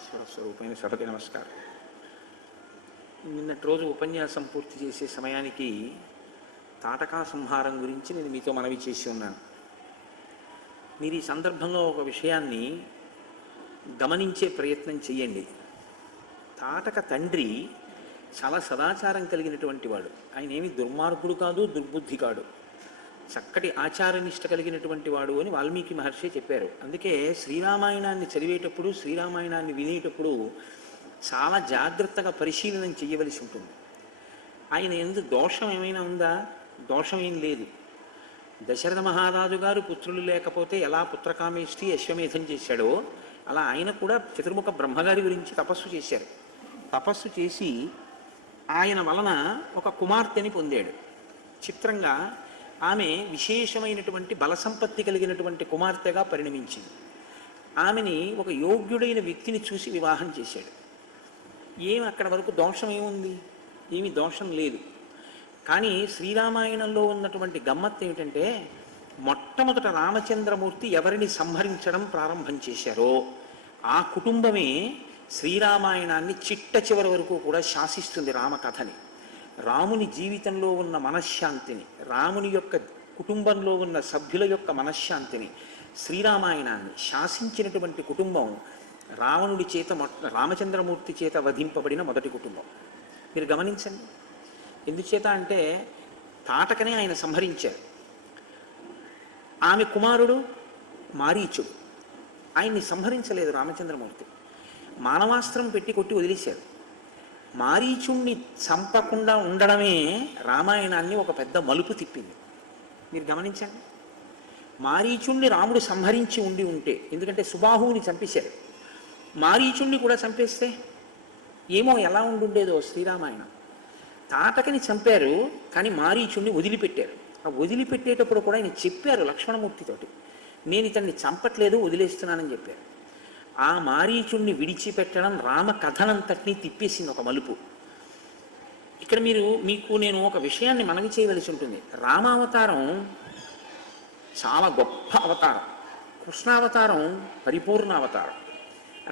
ఈశ్వర స్వరూపమైన సభకి నమస్కారం. నిన్నటి రోజు ఉపన్యాసం పూర్తి చేసే సమయానికి తాటకా సంహారం గురించి నేను మీతో మనవి చేసి ఉన్నాను. మీరు ఈ సందర్భంలో ఒక విషయాన్ని గమనించే ప్రయత్నం చేయండి. తాటక తండ్రి చాలా సదాచారం కలిగినటువంటి వాడు. ఆయన ఏమి దుర్మార్గుడు కాదు, దుర్బుద్ధి కాడు, చక్కటి ఆచారనిష్ట కలిగినటువంటి వాడు అని వాల్మీకి మహర్షి చెప్పారు. అందుకే శ్రీరామాయణాన్ని చదివేటప్పుడు, శ్రీరామాయణాన్ని వినేటప్పుడు చాలా జాగ్రత్తగా పరిశీలన చేయవలసి ఉంటుంది. ఆయన ఎందు దోషం ఏమైనా ఉందా? దోషం ఏం లేదు. దశరథ మహారాజు గారు పుత్రులు లేకపోతే ఎలా పుత్రకామేష్టి అశ్వమేధం చేశాడో అలా ఆయన కూడా చతుర్ముఖ బ్రహ్మగారి గురించి తపస్సు చేశారు. తపస్సు చేసి ఆయన వలన ఒక కుమార్తెని పొందాడు. చిత్రంగా ఆమె విశేషమైనటువంటి బలసంపత్తి కలిగినటువంటి కుమార్తెగా పరిణమించింది. ఆమెని ఒక యోగ్యుడైన వ్యక్తిని చూసి వివాహం చేశాడు. ఏమి అక్కడ వరకు దోషం ఏముంది? ఏమి దోషం లేదు. కానీ శ్రీరామాయణంలో ఉన్నటువంటి గమ్మత్తు ఏమిటంటే, మొట్టమొదట రామచంద్రమూర్తి ఎవరిని సంహరించడం ప్రారంభం చేశారో ఆ కుటుంబమే శ్రీరామాయణాన్ని చిట్ట చివరి వరకు కూడా శాసిస్తుంది. రామకథని, రాముని జీవితంలో ఉన్న మనశ్శాంతిని, రాముని యొక్క కుటుంబంలో ఉన్న సభ్యుల యొక్క మనశ్శాంతిని, శ్రీరామాయణాన్ని శాసించినటువంటి కుటుంబం రావణుడి చేత, రామచంద్రమూర్తి చేత వధింపబడిన మొదటి కుటుంబం. మీరు గమనించండి. ఎందుచేత అంటే తాటకనే ఆయన సంహరించారు. ఆమె కుమారుడు మారీచుడు. ఆయన్ని సంహరించలేదు రామచంద్రమూర్తి, మానవాస్త్రం పెట్టి కొట్టి వదిలేశారు. మారీచుణ్ణి చంపకుండా ఉండడమే రామాయణాన్ని ఒక పెద్ద మలుపు తిప్పింది. మీరు గమనించండి. మారీచుణ్ణి రాముడు సంహరించి ఉంటే, ఎందుకంటే సుబాహువుని చంపేశారు, మారీచుణ్ణి కూడా చంపేస్తే ఏమో ఎలా ఉండుండేదో శ్రీరామాయణం. తాటకని చంపారు, కానీ మారీచుణ్ణి వదిలిపెట్టారు. ఆ వదిలిపెట్టేటప్పుడు కూడా ఆయన చెప్పారు లక్ష్మణమూర్తితోటి, నేను ఇతన్ని చంపట్లేదు, వదిలేస్తున్నానని చెప్పారు. ఆ మారీచుణ్ణి విడిచిపెట్టడం రామ కథనంతటినీ తిప్పేసింది ఒక మలుపు. ఇక్కడ మీకు నేను ఒక విషయాన్ని మనవి చేయవలసి ఉంటుంది. రామావతారం చాలా గొప్ప అవతారం, కృష్ణావతారం పరిపూర్ణ అవతారం.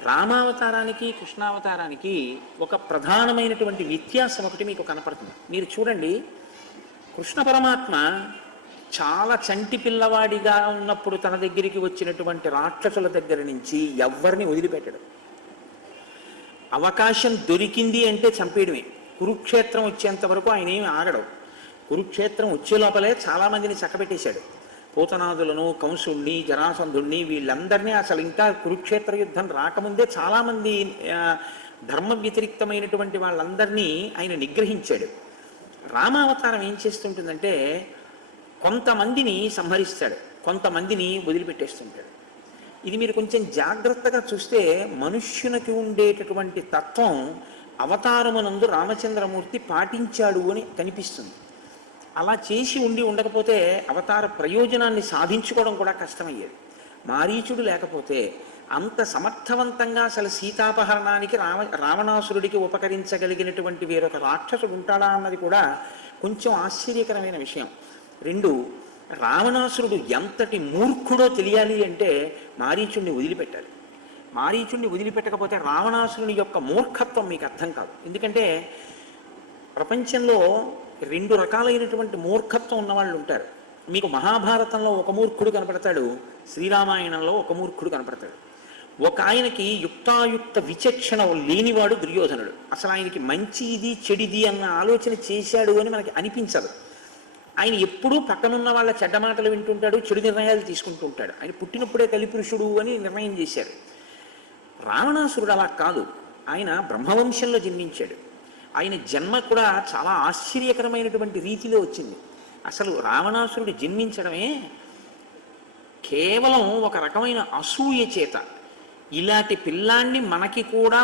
రామావతారానికి కృష్ణావతారానికి ఒక ప్రధానమైనటువంటి వ్యత్యాసం ఒకటి మీకు కనపడుతుంది. మీరు చూడండి, కృష్ణ పరమాత్మ చాలా చంటి పిల్లవాడిగా ఉన్నప్పుడు తన దగ్గరికి వచ్చినటువంటి రాక్షసుల దగ్గర నుంచి ఎవరిని వదిలిపెట్టడం. అవకాశం దొరికింది అంటే చంపేయడమే. కురుక్షేత్రం వచ్చేంత వరకు ఆయన ఏమి ఆగడం. కురుక్షేత్రం వచ్చే లోపలే చాలామందిని చక్కబెట్టేశాడు. పూతనాదులను, కంసుణ్ణి, జరాసంధుణ్ణి, వీళ్ళందరినీ అసలు ఇంకా కురుక్షేత్ర యుద్ధం రాకముందే చాలామంది ధర్మ వ్యతిరిక్తమైనటువంటి వాళ్ళందరినీ ఆయన నిగ్రహించాడు. రామావతారం ఏం చేస్తుంటుందంటే కొంతమందిని సంహరిస్తాడు, కొంతమందిని వదిలిపెట్టేస్తుంటాడు. ఇది మీరు కొంచెం జాగ్రత్తగా చూస్తే మనుష్యునికి ఉండేటటువంటి తత్వం అవతారమునందు రామచంద్రమూర్తి పాటించాడు అని కనిపిస్తుంది. అలా చేసి ఉండకపోతే అవతార ప్రయోజనాన్ని సాధించుకోవడం కూడా కష్టమయ్యేది. మారీచుడు లేకపోతే అంత సమర్థవంతంగా అసలు సీతాపహరణానికి రావణాసురుడికి ఉపకరించగలిగినటువంటి వేరొక రాక్షసుడు ఉంటాడా అన్నది కూడా కొంచెం ఆశ్చర్యకరమైన విషయం. రెండు, రావణాసురుడు ఎంతటి మూర్ఖుడో తెలియాలి అంటే మారీచుడిని వదిలిపెట్టాలి. మారీచుడిని వదిలిపెట్టకపోతే రావణాసురుని యొక్క మూర్ఖత్వం మీకు అర్థం కాదు. ఎందుకంటే ప్రపంచంలో రెండు రకాలైనటువంటి మూర్ఖత్వం ఉన్నవాళ్ళు ఉంటారు. మీకు మహాభారతంలో ఒక మూర్ఖుడు కనపడతాడు, శ్రీరామాయణంలో ఒక మూర్ఖుడు కనపడతాడు. ఒక ఆయనకి యుక్తాయుక్త విచక్షణ లేనివాడు దుర్యోధనుడు. అసలు ఆయనకి మంచి ఇది చెడిది అన్న ఆలోచన చేశాడు అని మనకి అనిపించదు. ఆయన ఎప్పుడూ పక్కనున్న వాళ్ళ చెడ్డ మాటలు వింటుంటాడు, చెడు నిర్ణయాలు తీసుకుంటూ ఉంటాడు. ఆయన పుట్టినప్పుడే కలిపురుషుడు అని నిర్ణయం చేశారు. రావణాసురుడు అలా కాదు. ఆయన బ్రహ్మవంశంలో జన్మించాడు. ఆయన జన్మ కూడా చాలా ఆశ్చర్యకరమైనటువంటి రీతిలో వచ్చింది. అసలు రావణాసురుడు జన్మించడమే కేవలం ఒక రకమైన అసూయ చేత, ఇలాంటి పిల్లాన్ని మనకి కూడా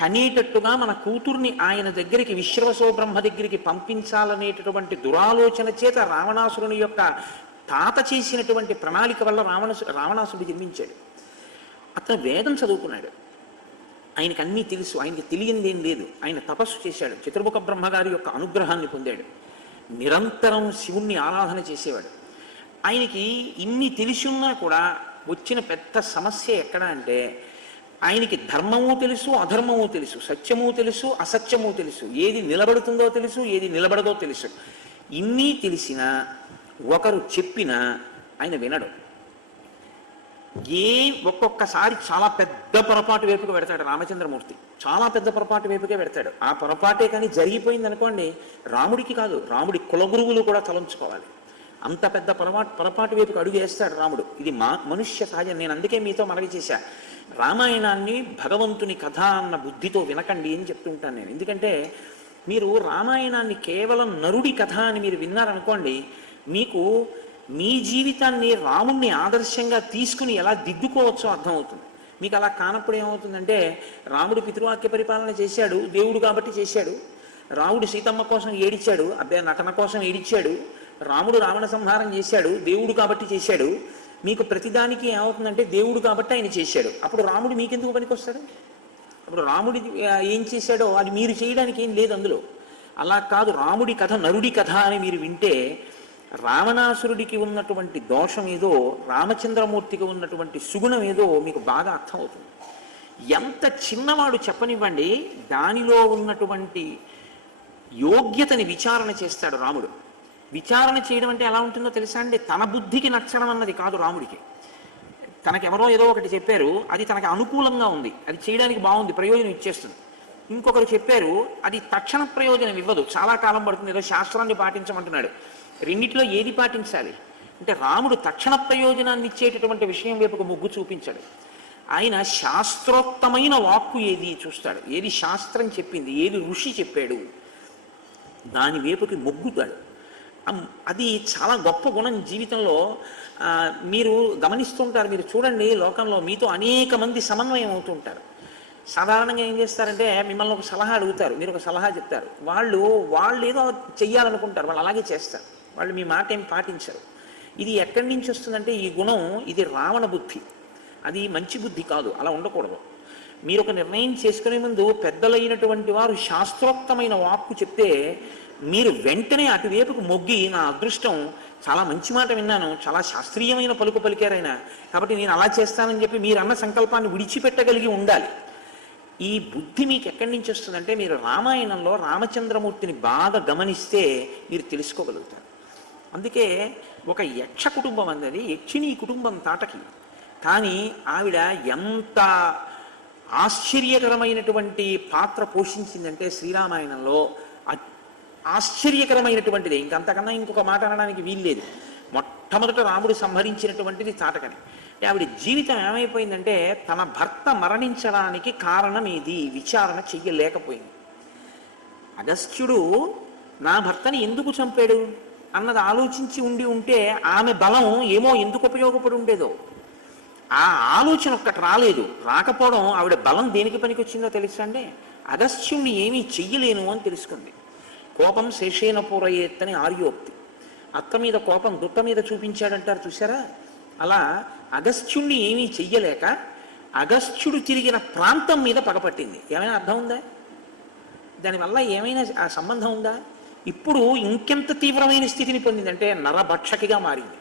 కనేటట్టుగా మన కూతుర్ని ఆయన దగ్గరికి, విశ్రవసో బ్రహ్మ దగ్గరికి పంపించాలనేటటువంటి దురాలోచన చేత రావణాసురుని యొక్క తాత చేసినటువంటి ప్రణాళిక వల్ల రావణాసురుడు జన్మించాడు. అతను వేదం చదువుకున్నాడు, ఆయనకు అన్నీ తెలుసు, ఆయనకి తెలియంది ఏం లేదు. ఆయన తపస్సు చేశాడు, చతుర్ముఖ బ్రహ్మగారి యొక్క అనుగ్రహాన్ని పొందాడు, నిరంతరం శివుణ్ణి ఆరాధన చేసేవాడు. ఆయనకి ఇన్ని తెలిసి ఉన్నా కూడా వచ్చిన పెద్ద సమస్య ఎక్కడ అంటే ఆయనకి ధర్మము తెలుసు, అధర్మము తెలుసు, సత్యము తెలుసు, అసత్యము తెలుసు, ఏది నిలబడుతుందో తెలుసు, ఏది నిలబడదో తెలుసు. ఇన్ని తెలిసినా ఒకరు చెప్పినా ఆయన వినడు. ఒక్కొక్కసారి చాలా పెద్ద పొరపాటు వైపుకి పెడతాడు రామచంద్రమూర్తి, చాలా పెద్ద పొరపాటు వైపుకే పెడతాడు. ఆ పొరపాటే కానీ జరిగిపోయింది అనుకోండి, రాముడికి కాదు, రాముడి కులగురువులు కూడా తలంచుకోవాలి. అంత పెద్ద పొరపాటు వైపుకి అడుగు వేస్తాడు రాముడు. ఇది మనుష్య సహజం. నేను అందుకే మీతో మనవి చేశా, రామాయణాన్ని భగవంతుని కథ అన్న బుద్ధితో వినకండి అని చెప్తుంటాను నేను. ఎందుకంటే మీరు రామాయణాన్ని కేవలం నరుడి కథ అని మీరు విన్నారనుకోండి, మీకు మీ జీవితాన్ని రాముణ్ణి ఆదర్శంగా తీసుకుని ఎలా దిద్దుకోవచ్చో అర్థమవుతుంది. మీకు అలా కానప్పుడు ఏమవుతుందంటే, రాముడు పితృవాక్య పరిపాలన చేశాడు, దేవుడు కాబట్టి చేశాడు. రాముడు సీతమ్మ కోసం ఏడిచాడు, అబ్బాయి నటన కోసం ఏడిచాడు. రాముడు రావణ సంహారం చేశాడు, దేవుడు కాబట్టి చేశాడు. మీకు ప్రతిదానికి ఏమవుతుందంటే, దేవుడు కాబట్టి ఆయన చేశాడు. అప్పుడు రాముడు మీకెందుకు పనికొస్తాడు? అప్పుడు రాముడి ఏం చేశాడో అది మీరు చేయడానికి ఏం లేదు అందులో. అలా కాదు, రాముడి కథ నరుడి కథ అని మీరు వింటే రావణాసురుడికి ఉన్నటువంటి దోషం ఏదో, రామచంద్రమూర్తికి ఉన్నటువంటి సుగుణం ఏదో మీకు బాగా అర్థమవుతుంది. ఎంత చిన్నవాడు చెప్పనివ్వండి, దానిలో ఉన్నటువంటి యోగ్యతని విచారణ చేస్తాడు రాముడు. విచారణ చేయడం అంటే ఎలా ఉంటుందో తెలుసా అండి? తన బుద్ధికి నచ్చడం అన్నది కాదు రాముడికి. తనకెవరో ఏదో ఒకటి చెప్పారు, అది తనకి అనుకూలంగా ఉంది, అది చేయడానికి బాగుంది, ప్రయోజనం ఇచ్చేస్తుంది. ఇంకొకరు చెప్పారు, అది తక్షణ ప్రయోజనం ఇవ్వదు, చాలా కాలం పడుతుంది, ఏదో శాస్త్రాన్ని పాటించమంటున్నాడు. రెండిట్లో ఏది పాటించాలి అంటే, రాముడు తక్షణ ప్రయోజనాన్ని ఇచ్చేటటువంటి విషయం వైపుకు మొగ్గు చూపించాడు. ఆయన శాస్త్రోక్తమైన వాక్కు ఏది చూస్తాడు, ఏది శాస్త్రం చెప్పింది, ఏది ఋషి చెప్పాడు, దాని వైపుకి మొగ్గుతాడు. అది చాలా గొప్ప గుణం జీవితంలో. మీరు గమనిస్తుంటారు, మీరు చూడండి, లోకంలో మీతో అనేక మంది సమన్వయం అవుతుంటారు. సాధారణంగా ఏం చేస్తారంటే, మిమ్మల్ని ఒక సలహా అడుగుతారు, మీరు ఒక సలహా చెప్తారు, వాళ్ళు ఏదో చెయ్యాలనుకుంటారు, వాళ్ళు అలాగే చేస్తారు, వాళ్ళు మీ మాట ఏం పాటించరు. ఇది ఎక్కడి నుంచి వస్తుందంటే, ఈ గుణం ఇది రావణ బుద్ధి, అది మంచి బుద్ధి కాదు, అలా ఉండకూడదు. మీరు ఒక నిర్ణయం చేసుకునే ముందు పెద్దలైనటువంటి వారు శాస్త్రోక్తమైన వాక్కు చెప్తే మీరు వెంటనే అటువైపుకు మొగ్గి, నా అదృష్టం, చాలా మంచి మాట విన్నాను, చాలా శాస్త్రీయమైన పలుకు పలికారైనా, కాబట్టి నేను అలా చేస్తానని చెప్పి మీరు అన్న సంకల్పాన్ని విడిచిపెట్టగలిగి ఉండాలి. ఈ బుద్ధి మీకు ఎక్కడి నుంచి వస్తుందంటే, మీరు రామాయణంలో రామచంద్రమూర్తిని బాగా గమనిస్తే మీరు తెలుసుకోగలుగుతారు. అందుకే ఒక యక్ష కుటుంబం అన్నది, యక్షిణీ కుటుంబం తాటకి, కానీ ఆవిడ ఎంత ఆశ్చర్యకరమైనటువంటి పాత్ర పోషించిందంటే శ్రీరామాయణంలో, ఆశ్చర్యకరమైనటువంటిది, ఇంకంతకన్నా ఇంకొక మాట అనడానికి వీల్లేదు. మొట్టమొదట రాముడు సంహరించినటువంటిది తాటకని. ఆవిడ జీవితం ఏమైపోయిందంటే, తన భర్త మరణించడానికి కారణం ఏది విచారణ చెయ్యలేకపోయింది. అగస్త్యుడు నా భర్తని ఎందుకు చంపాడు అన్నది ఆలోచించి ఉంటే ఆమె బలం ఏమో ఎందుకు ఉపయోగపడి ఉండేదో. ఆ ఆలోచన ఒక్కటి రాలేదు. రాకపోవడం ఆవిడ బలం దేనికి పనికి వచ్చిందో తెలుసా అండి? అగస్త్యుణ్ణి ఏమీ చెయ్యలేను అని తెలుసుకుంది. కోపం శేషేన పూరయేత్తని ఆర్యోక్తి. అత్త మీద కోపం దుట్ట మీద చూపించాడంటారు చూసారా? అలా అగస్త్యుణ్ణి ఏమీ చెయ్యలేక అగస్త్యుడు తిరిగిన ప్రాంతం మీద పగపట్టింది. ఏమైనా అర్థం ఉందా? దానివల్ల ఏమైనా ఆ సంబంధం ఉందా? ఇప్పుడు ఇంకెంత తీవ్రమైన స్థితిని పొందిందంటే నరభక్షకిగా మారింది.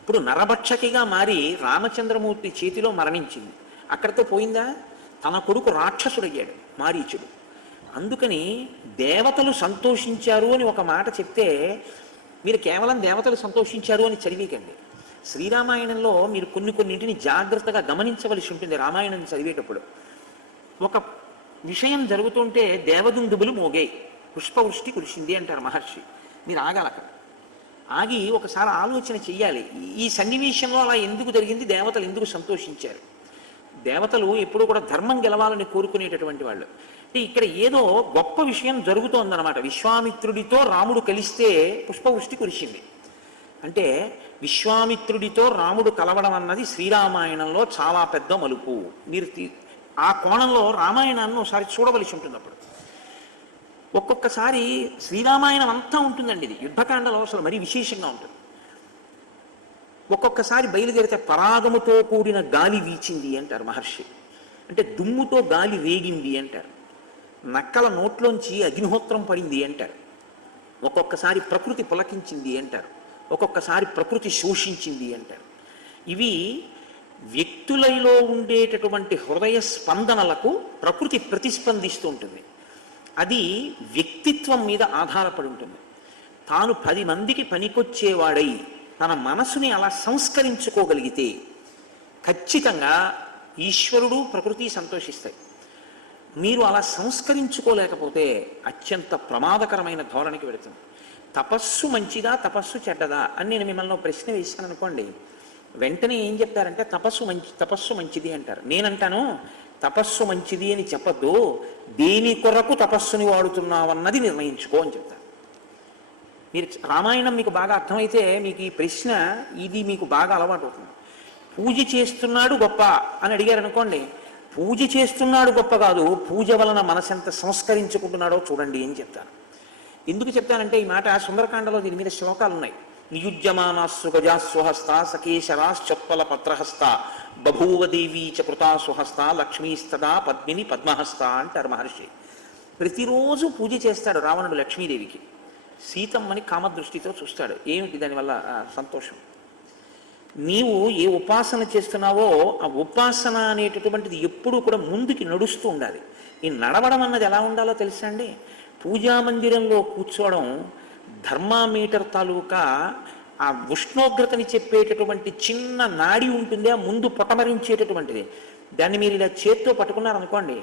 ఇప్పుడు నరభక్షకిగా మారి రామచంద్రమూర్తి చేతిలో మరణించింది. అక్కడితో పోయిందా? తన కొడుకు రాక్షసుడయ్యాడు, మారీచుడు. అందుకని దేవతలు సంతోషించారు అని ఒక మాట చెప్తే మీరు కేవలం దేవతలు సంతోషించారు అని చదివేకండి. శ్రీరామాయణంలో మీరు కొన్నింటిని జాగ్రత్తగా గమనించవలసి ఉంటుంది. రామాయణం చదివేటప్పుడు ఒక విషయం జరుగుతుంటే దేవదుందుబులు మోగాయి, పుష్పవృష్టి కురిసింది అంటారు మహర్షి. మీరు ఆగాలక, ఆగి ఒకసారి ఆలోచన చెయ్యాలి, ఈ సన్నివేశంలో అలా ఎందుకు జరిగింది, దేవతలు ఎందుకు సంతోషించారు. దేవతలు ఎప్పుడూ కూడా ధర్మం గెలవాలని కోరుకునేటటువంటి వాళ్ళు. అంటే ఇక్కడ ఏదో గొప్ప విషయం జరుగుతోందన్నమాట. విశ్వామిత్రుడితో రాముడు కలిస్తే పుష్పవృష్టి కురిసింది అంటే విశ్వామిత్రుడితో రాముడు కలవడం అన్నది శ్రీరామాయణంలో చాలా పెద్ద మలుపు. మీరు ఆ కోణంలో రామాయణాన్ని ఒకసారి చూడవలసి ఉంటుంది. అప్పుడు ఒక్కొక్కసారి శ్రీరామాయణం అంతా ఉంటుందండి, ఇది యుద్ధకాండలో అసలు మరీ విశేషంగా ఉంటుంది. ఒక్కొక్కసారి బయలుదేరితే పరాగముతో కూడిన గాలి వీచింది అంటారు మహర్షి, అంటే దుమ్ముతో గాలి రేగింది అంటారు. నక్కల నోట్లోంచి అగ్నిహోత్రం పడింది అంటారు. ఒక్కొక్కసారి ప్రకృతి పులకించింది అంటారు. ఒక్కొక్కసారి ప్రకృతి శోషించింది అంటారు. ఇవి వ్యక్తులలో ఉండేటటువంటి హృదయ స్పందనలకు ప్రకృతి ప్రతిస్పందిస్తూ ఉంటుంది. అది వ్యక్తిత్వం మీద ఆధారపడి ఉంటుంది. తాను 10 మందికి పనికొచ్చేవాడై తన మనసుని అలా సంస్కరించుకోగలిగితే ఖచ్చితంగా ఈశ్వరుడు ప్రకృతి సంతోషిస్తాయి. మీరు అలా సంస్కరించుకోలేకపోతే అత్యంత ప్రమాదకరమైన ధోరణికి వెళుతుంది. తపస్సు మంచిదా, తపస్సు చెడ్డదా అని నేను మిమ్మల్ని ఒక ప్రశ్న వేసాను అనుకోండి, వెంటనే ఏం చెప్తారంటే తపస్సు మంచిది అంటారు. నేనంటాను తపస్సు మంచిది అని చెప్పద్దు, దేని కొరకు తపస్సుని వాడుతున్నావన్నది నిర్ణయించుకో అని చెప్తాను. మీరు రామాయణం మీకు బాగా అర్థమైతే మీకు ఈ ప్రశ్న ఇది మీకు బాగా అలవాటు అవుతుంది. పూజ చేస్తున్నాడు గొప్ప అని అడిగారు అనుకోండి, పూజ చేస్తున్నాడు గొప్ప కాదు, పూజ వలన మనసు ఎంత సంస్కరించుకుంటున్నాడో చూడండి అని చెప్తాను. ఎందుకు చెప్తానంటే ఈ మాట సుందరకాండలో దీని మీద శ్లోకాలు ఉన్నాయి. నియుజ్యమానాస్సు గజాస్వహస్త సకేశరాశ్చొత్పల పత్రహస్త బభూవ దేవీ చ కృతా సుహస్త లక్ష్మీస్తదా పద్మిని పద్మహస్త అంటారు మహర్షి. ప్రతిరోజు పూజ చేస్తాడు రావణుడు లక్ష్మీదేవికి. సీతమ్మని కామదృష్టితో చూస్తాడు. ఏమిటి దానివల్ల సంతోషం? నీవు ఏ ఉపాసన చేస్తున్నావో ఆ ఉపాసన అనేటటువంటిది ఎప్పుడూ కూడా ముందుకి నడుస్తూ ఉండాలి. ఈ నడవడం అన్నది ఎలా ఉండాలో తెలుసా అండి? పూజామందిరంలో కూర్చోవడం థర్మామీటర్ తాలూకా ఆ ఉష్ణోగ్రతని చెప్పేటటువంటి చిన్న నాడి ఉంటుంది, ఆ ముందు పొటమరించేటటువంటిది. దాన్ని మీరు ఇలా చేత్తో పట్టుకున్నారనుకోండి,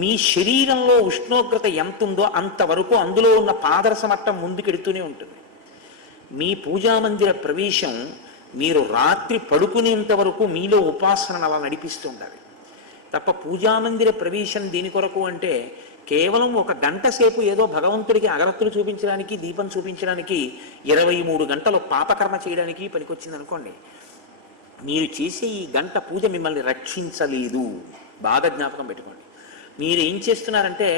మీ శరీరంలో ఉష్ణోగ్రత ఎంత ఉందో అంతవరకు అందులో ఉన్న పాదరస మట్టం ముందుకెడుతూనే ఉంటుంది. మీ పూజామందిర ప్రవేశం మీరు రాత్రి పడుకునేంత వరకు మీలో ఉపాసనను అలా నడిపిస్తూ ఉండాలి తప్ప పూజామందిర ప్రవేశం దేని కొరకు అంటే కేవలం 1 గంట సేపు ఏదో భగవంతుడికి అగరత్తులు చూపించడానికి, దీపం చూపించడానికి, 23 గంటలు పాపకర్మ చేయడానికి పనికొచ్చింది అనుకోండి. మీరు చేసే ఈ గంట పూజ మిమ్మల్ని రక్షించలేదు. బాగా జ్ఞాపకం పెట్టుకోండి. మీరు ఏం చేస్తున్నారంటే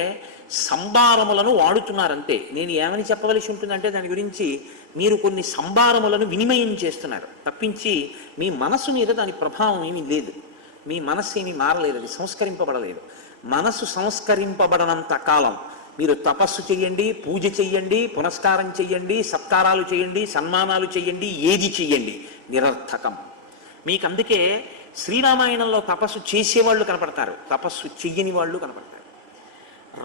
సంభారములను వాడుతున్నారంతే. నేను ఏమని చెప్పవలసి ఉంటుందంటే దాని గురించి మీరు కొన్ని సంభారములను వినిమయం చేస్తున్నారు తప్పించి మీ మనసు మీద దాని ప్రభావం ఏమీ లేదు. మీ మనస్సు ఏమీ మారలేదు, అది సంస్కరింపబడలేదు. మనసు సంస్కరింపబడనంత కాలం మీరు తపస్సు చెయ్యండి, పూజ చెయ్యండి, పునస్కారం చెయ్యండి, సత్కారాలు చేయండి, సన్మానాలు చెయ్యండి, ఏది చెయ్యండి, నిరర్థకం. మీకు అందుకే శ్రీరామాయణంలో తపస్సు చేసేవాళ్ళు కనపడతారు, తపస్సు చెయ్యని వాళ్ళు కనపడతారు.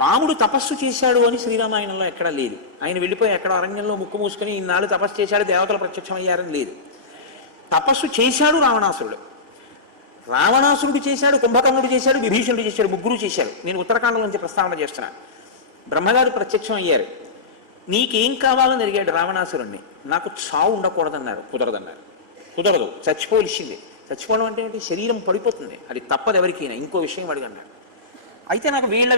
రాముడు తపస్సు చేశాడు అని శ్రీరామాయణంలో ఎక్కడా లేదు. ఆయన వెళ్ళిపోయి ఎక్కడ అరణ్యంలో ముక్కు మూసుకొని ఇన్నాళ్ళు తపస్సు చేశాడు, దేవతలు ప్రత్యక్షమయ్యారని లేదు. తపస్సు చేశాడు రావణాసురుడు. రావణాసురుడు చేశాడు, కుంభకర్ణుడు చేశాడు, విభీషణుడు చేశాడు, ముగ్గురు చేశారు. నేను ఉత్తరాఖండం నుంచి ప్రస్తావన చేస్తున్నాను. బ్రహ్మగారు ప్రత్యక్షం అయ్యారు. నీకేం కావాలని అడిగాడు రావణాసురుణ్ణి. నాకు చావు ఉండకూడదన్నారు. కుదరదన్నారు. కుదరదు, చచ్చిపోవలసిందే. చచ్చిపోవడం అంటే ఏంటి? శరీరం పడిపోతుంది, అది తప్పదు ఎవరికైనా. ఇంకో విషయం అడిగన్నాడు. అయితే నాకు వీళ్ళ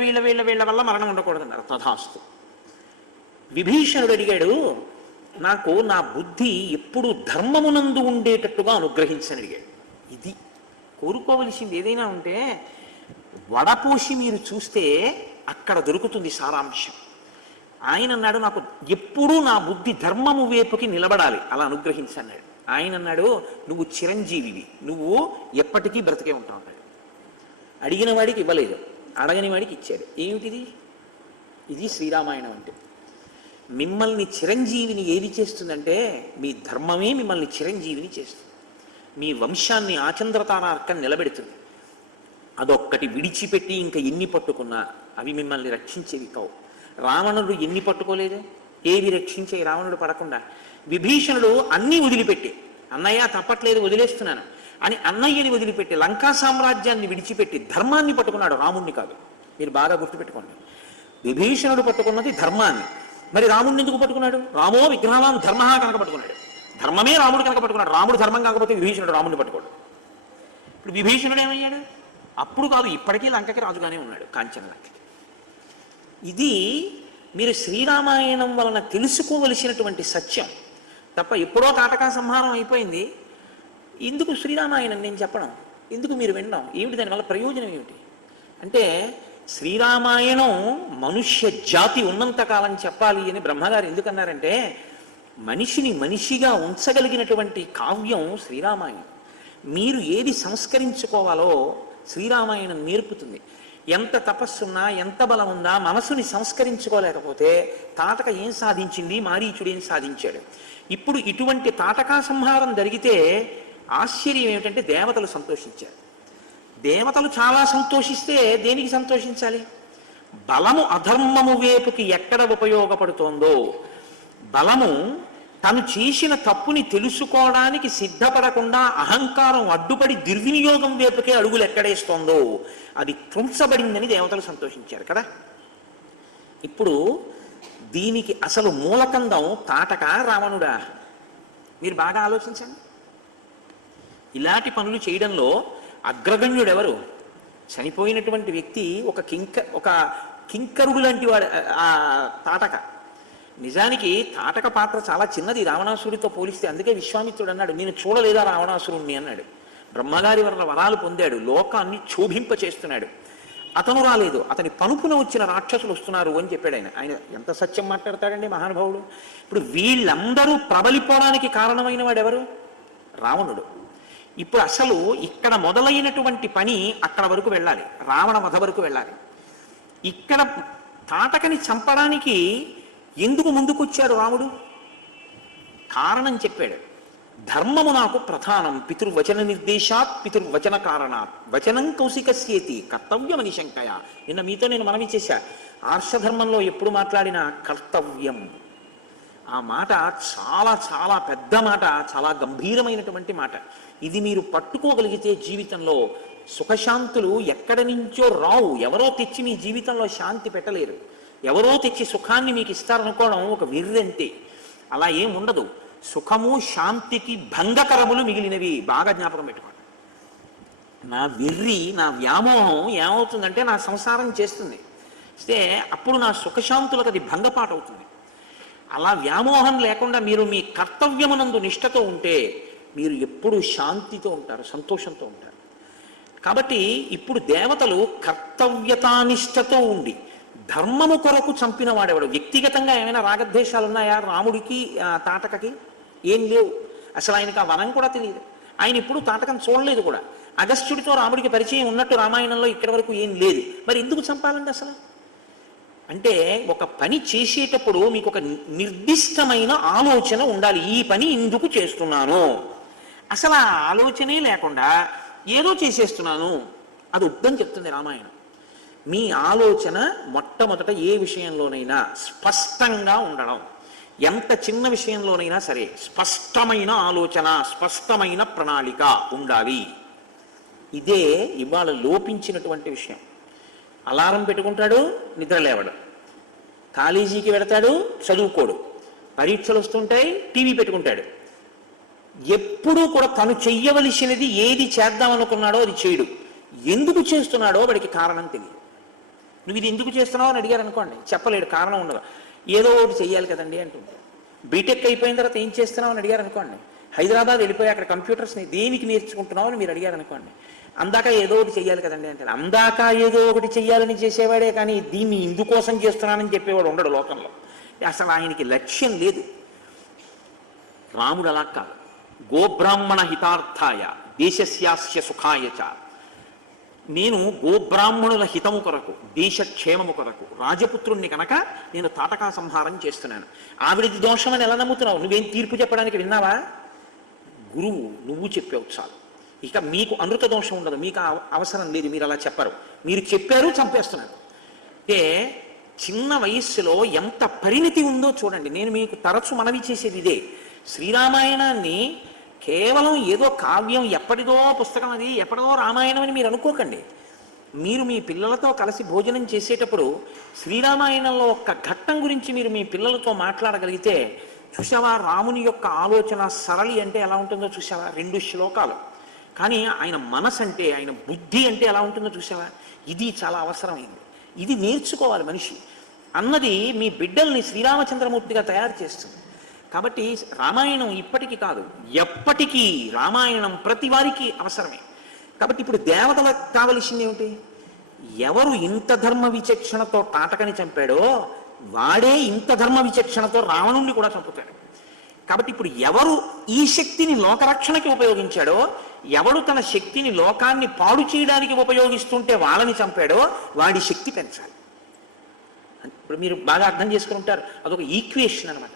వల్ల మరణం ఉండకూడదన్నారు. తథాస్తు. విభీషణుడు అడిగాడు, నాకు నా బుద్ధి ఎప్పుడు ధర్మమునందు ఉండేటట్టుగా అనుగ్రహించని అడిగాడు. ఇది కోరుకోవలసింది. ఏదైనా ఉంటే వడపోసి మీరు చూస్తే అక్కడ దొరుకుతుంది సారాంశం. ఆయన అన్నాడు, నాకు ఎప్పుడూ నా బుద్ధి ధర్మము వైపుకి నిలబడాలి, అలా అనుగ్రహించన్నాడు. ఆయన అన్నాడు, నువ్వు చిరంజీవివి, నువ్వు ఎప్పటికీ బ్రతికే ఉంటావు అన్నాడు. అడిగిన వాడికి ఇవ్వలేదు, అడగని వాడికి ఇచ్చాడు. ఏమిటిది? ఇది శ్రీరామాయణం అంటే. మిమ్మల్ని చిరంజీవిని ఏది చేస్తుందంటే మీ ధర్మమే మిమ్మల్ని చిరంజీవిని చేస్తుంది. మీ వంశాన్ని ఆచంద్రతానార్కం నిలబెడుతుంది. అదొక్కటి విడిచిపెట్టి ఇంకా ఎన్ని పట్టుకున్నా అవి మిమ్మల్ని రక్షించేవి కావు. రావణుడు ఎన్ని పట్టుకోలేదు, ఏవి రక్షించేవి రావణుడు పడకుండా. విభీషణుడు అన్నీ వదిలిపెట్టి, అన్నయ్య తప్పట్లేదు వదిలేస్తున్నాను అని అన్నయ్యని వదిలిపెట్టి లంకా సామ్రాజ్యాన్ని విడిచిపెట్టి ధర్మాన్ని పట్టుకున్నాడు, రాముణ్ణి కాదు. మీరు బాగా గుర్తుపెట్టుకోండి. విభీషణుడు పట్టుకున్నది ధర్మాన్ని. మరి రాముడిని ఎందుకు పట్టుకున్నాడు? రామో విగ్రహవాన్ ధర్మ కనుక పట్టుకున్నాడు. ధర్మమే రాముడు కనుక పట్టుకున్నాడు. రాముడు ధర్మం కాకపోతే విభీషణుడు రాముడిని పట్టుకోడు. ఇప్పుడు విభీషణుడు ఏమయ్యాడు? అప్పుడు కాదు, ఇప్పటికీ లంకకి రాజుగానే ఉన్నాడు, కాంచన లంకకి. ఇది మీరు శ్రీరామాయణం వలన తెలుసుకోవలసినటువంటి సత్యం తప్ప ఎప్పుడో తాటకా సంహారం అయిపోయింది. ఎందుకు శ్రీరామాయణం నేను చెప్పడం, ఎందుకు మీరు వినడం, ఏమిటి దానివల్ల ప్రయోజనం ఏమిటి అంటే, శ్రీరామాయణం మనుష్య జాతి ఉన్నంతకాలం చెప్పాలి అని బ్రహ్మగారు ఎందుకన్నారంటే, మనిషిని మనిషిగా ఉంచగలిగినటువంటి కావ్యం శ్రీరామాయణం. మీరు ఏది సంస్కరించుకోవాలో శ్రీరామాయణం నేర్పుతుంది. ఎంత తపస్సున్నా, ఎంత బలం ఉన్నా మనసుని సంస్కరించుకోలేకపోతే తాటక ఏం సాధించింది, మారీచుడు ఏం సాధించాడు? ఇప్పుడు ఇటువంటి తాటకా సంహారం జరిగితే ఆశ్చర్యం ఏమిటంటే దేవతలు సంతోషించారు. దేవతలు చాలా సంతోషిస్తే దేనికి సంతోషించాలి? బలము అధర్మము వైపుకి ఎక్కడ ఉపయోగపడుతోందో, బలము తను చేసిన తప్పుని తెలుసుకోవడానికి సిద్ధపడకుండా అహంకారం అడ్డుపడి దుర్వినియోగం వైపుకే అడుగులు ఎక్కడేస్తోందో అది త్రుంచబడిందని దేవతలు సంతోషించారు కదా. ఇప్పుడు దీనికి అసలు మూలకందం తాటక రావణుడా? మీరు బాగా ఆలోచించండి. ఇలాంటి పనులు చేయడంలో అగ్రగణ్యుడెవరు? చనిపోయినటువంటి వ్యక్తి ఒక కింకరుడు లాంటి వాడు ఆ తాటక. నిజానికి తాటక పాత్ర చాలా చిన్నది రావణాసుడితో పోలిస్తే. అందుకే విశ్వామిత్రుడు అన్నాడు, నేను చూడలేదా రావణాసురుణ్ణి అన్నాడు. బ్రహ్మగారి వల్ల వరాలు పొందాడు, లోకాన్ని క్షోభింప చేస్తున్నాడు. అతను రాలేదు, అతని పనుపున వచ్చిన రాక్షసులు వస్తున్నారు అని చెప్పాడు ఆయన. ఆయన ఎంత సత్యం మాట్లాడతాడండి మహానుభావుడు. ఇప్పుడు వీళ్ళందరూ ప్రబలిపోవడానికి కారణమైన వాడెవరు? రావణుడు. ఇప్పుడు అసలు ఇక్కడ మొదలైనటువంటి పని అక్కడ వరకు వెళ్ళాలి, రావణ వధ వరకు వెళ్ళాలి. ఇక్కడ తాటకని చంపడానికి ఎందుకు ముందుకొచ్చాడు రాముడు? కారణం చెప్పాడు. ధర్మము నాకు ప్రధానం, పితృవచన నిర్దేశాత్ పితృవచన కారణాత్ వచనం కౌశికస్యేతి కర్తవ్యమని శంకయ. నిన్న మీతో నేను మనవి చేశా, ఆర్షధర్మంలో ఎప్పుడు మాట్లాడినా కర్తవ్యం, ఆ మాట చాలా చాలా పెద్ద మాట, చాలా గంభీరమైనటువంటి మాట. ఇది మీరు పట్టుకోగలిగితే జీవితంలో సుఖశాంతులు ఎక్కడి నుంచో రావు. ఎవరో తెచ్చి మీ జీవితంలో శాంతి పెట్టలేరు, ఎవరో తెచ్చి సుఖాన్ని మీకు ఇస్తారనుకోవడం ఒక వెర్రంతే. అలా ఏం ఉండదు. సుఖము శాంతికి భంగకరములు మిగిలినవి. బాగా జ్ఞాపకం పెట్టుకోండి. నా వెర్రి, నా వ్యామోహం ఏమవుతుందంటే నా సంసారం చేస్తుంది, అయితే అప్పుడు నా సుఖశాంతులకు అది భంగపాటు అవుతుంది. అలా వ్యామోహం లేకుండా మీరు మీ కర్తవ్యమునందు నిష్ఠతో ఉంటే మీరు ఎప్పుడు శాంతితో ఉంటారు, సంతోషంతో ఉంటారు. కాబట్టి ఇప్పుడు దేవతలు కర్తవ్యతానిష్టతో ఉండి ధర్మము కొరకు చంపిన వాడెవడు? వ్యక్తిగతంగా ఏమైనా రాగద్వేషాలు ఉన్నాయా రాముడికి తాటకకి? ఏం లేవు. అసలు ఆయనకి ఆ వనం కూడా తెలియదు. ఆయన ఇప్పుడు తాటకం చూడలేదు కూడా. అగస్త్యుడితో రాముడికి పరిచయం ఉన్నట్టు రామాయణంలో ఇక్కడి వరకు ఏం లేదు. మరి ఎందుకు చంపాలండి అసలు? అంటే ఒక పని చేసేటప్పుడు మీకు ఒక నిర్దిష్టమైన ఆలోచన ఉండాలి. ఈ పని ఎందుకు చేస్తున్నాను, అసలు ఆ ఆలోచనే లేకుండా ఏదో చేసేస్తున్నాను, అది వద్దని చెప్తుంది రామాయణం. మీ ఆలోచన మొట్టమొదట ఏ విషయంలోనైనా స్పష్టంగా ఉండడం. ఎంత చిన్న విషయంలోనైనా సరే స్పష్టమైన ఆలోచన, స్పష్టమైన ప్రణాళిక ఉండాలి. ఇదే ఇవాళ లోపించినటువంటి విషయం. అలారం పెట్టుకుంటాడు, నిద్ర లేవడు, కాలేజీకి వెడతాడు, చదువుకోడు, పరీక్షలు వస్తుంటాయి, టీవీ పెట్టుకుంటాడు. ఎప్పుడూ కూడా తను చెయ్యవలసినది ఏది చేద్దామనుకున్నాడో అది చేయడు. ఎందుకు చేస్తున్నాడో వాడికి కారణం తెలియదు. నువ్వు ఇది ఎందుకు చేస్తున్నావు అని అడిగారు అనుకోండి, చెప్పలేడు, కారణం ఉండదు. ఏదో ఒకటి చెయ్యాలి కదండి అంటుంటాడు. బీటెక్ అయిపోయిన తర్వాత ఏం చేస్తున్నావు అని అడిగారు అనుకోండి, హైదరాబాద్ వెళ్ళిపోయి అక్కడ కంప్యూటర్స్ని దేనికి నేర్చుకుంటున్నావు అని మీరు అడిగారు అనుకోండి, అందాక ఏదో ఒకటి చెయ్యాలి కదండి అంటాడు. అందాక ఏదో ఒకటి చెయ్యాలని చేసేవాడే కానీ దీన్ని ఇందుకోసం చేస్తున్నానని చెప్పేవాడు ఉండడు లోకంలో. అసలు ఆయనకి లక్ష్యం లేదు. రాముడు అలా కాదు. గోబ్రాహ్మణ హితార్థాయ దేశస్యాస్య సుఖాయ చ. నేను గోబ్రాహ్మణుల హితము కొరకు, దేశక్షేమము కొరకు, రాజపుత్రుణ్ణి కనుక నేను తాటకా సంహారం చేస్తున్నాను. ఆవిడిది దోషం అని ఎలా నమ్ముతున్నావు? నువ్వేం తీర్పు చెప్పడానికి విన్నావా? గురువు నువ్వు చెప్పావు చాలు. ఇక మీకు అనృత దోషం ఉండదు, మీకు అవసరం లేదు, మీరు అలా చెప్పరు. మీరు చెప్పారు, చంపేస్తున్నారు. అంటే చిన్న వయస్సులో ఎంత పరిణితి ఉందో చూడండి. నేను మీకు తరచు మనవి చేసేది ఇదే. శ్రీరామాయణాన్ని కేవలం ఏదో కావ్యం, ఎప్పటిదో పుస్తకం, అది ఎప్పటిదో రామాయణం అని మీరు అనుకోకండి. మీరు మీ పిల్లలతో కలిసి భోజనం చేసేటప్పుడు శ్రీరామాయణంలో ఒక్క ఘట్టం గురించి మీరు మీ పిల్లలతో మాట్లాడగలిగితే, చూసావా రాముని యొక్క ఆలోచన సరళి అంటే ఎలా ఉంటుందో చూసావా? 2 శ్లోకాలు, కానీ ఆయన మనసు అంటే, ఆయన బుద్ధి అంటే ఎలా ఉంటుందో చూసావా? ఇది చాలా అవసరమైంది. ఇది నేర్చుకోవాలి మనిషి అన్నది మీ బిడ్డల్ని శ్రీరామచంద్రమూర్తిగా తయారు చేస్తుంది. కాబట్టి రామాయణం ఇప్పటికీ కాదు, ఎప్పటికీ రామాయణం ప్రతి వారికి అవసరమే. కాబట్టి ఇప్పుడు దేవతలకు కావలసింది ఏమిటి? ఎవరు ఇంత ధర్మ విచక్షణతో తాటకని చంపాడో వాడే ఇంత ధర్మ విచక్షణతో రావణుణ్ణి కూడా చంపుతాడు. కాబట్టి ఇప్పుడు ఎవరు ఈ శక్తిని లోకరక్షణకి ఉపయోగించాడో, ఎవడు తన శక్తిని లోకాన్ని పాడు చేయడానికి ఉపయోగిస్తుంటే వాళ్ళని చంపాడో వాడి శక్తి పెంచాలి. ఇప్పుడు మీరు బాగా అర్థం చేసుకుని ఉంటారు, అదొక ఈక్వేషన్ అనమాట.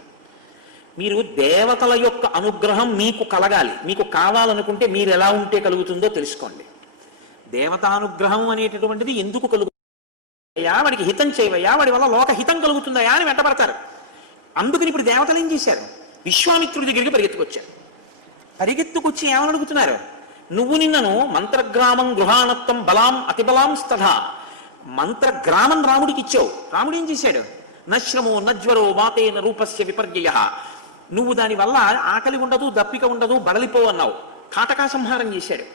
మీరు దేవతల యొక్క అనుగ్రహం మీకు కలగాలి, మీకు కావాలనుకుంటే మీరు ఎలా ఉంటే కలుగుతుందో తెలుసుకోండి. దేవతానుగ్రహం అనేటటువంటిది ఎందుకు కలుగుతుందయ్యా, వాడికి హితం చేయవయ్యా, వాడి వల్ల లోక హితం కలుగుతుందయా అని వెంటబడతారు. అందుకని ఇప్పుడు దేవతలు ఏం చేశారు, విశ్వామిత్రుడి దగ్గరికి పరిగెత్తుకొచ్చారు. పరిగెత్తుకొచ్చి ఏమని అడుగుతున్నారు, నువ్వు నిన్నను మంత్రగ్రామం గృహానత్తం బలాం అతిబలాం స్తథా, మంత్రగ్రామం రాముడికి ఇచ్చావు. రాముడు ఏం చేశాడు, నశ్రమో నజ్వరో మాతేన రూపస్య విపర్యయ, నువ్వు దానివల్ల ఆకలి ఉండదు, దప్పిక ఉండదు, బడలిపో అన్నావు. కాటకా సంహారం చేశాడు.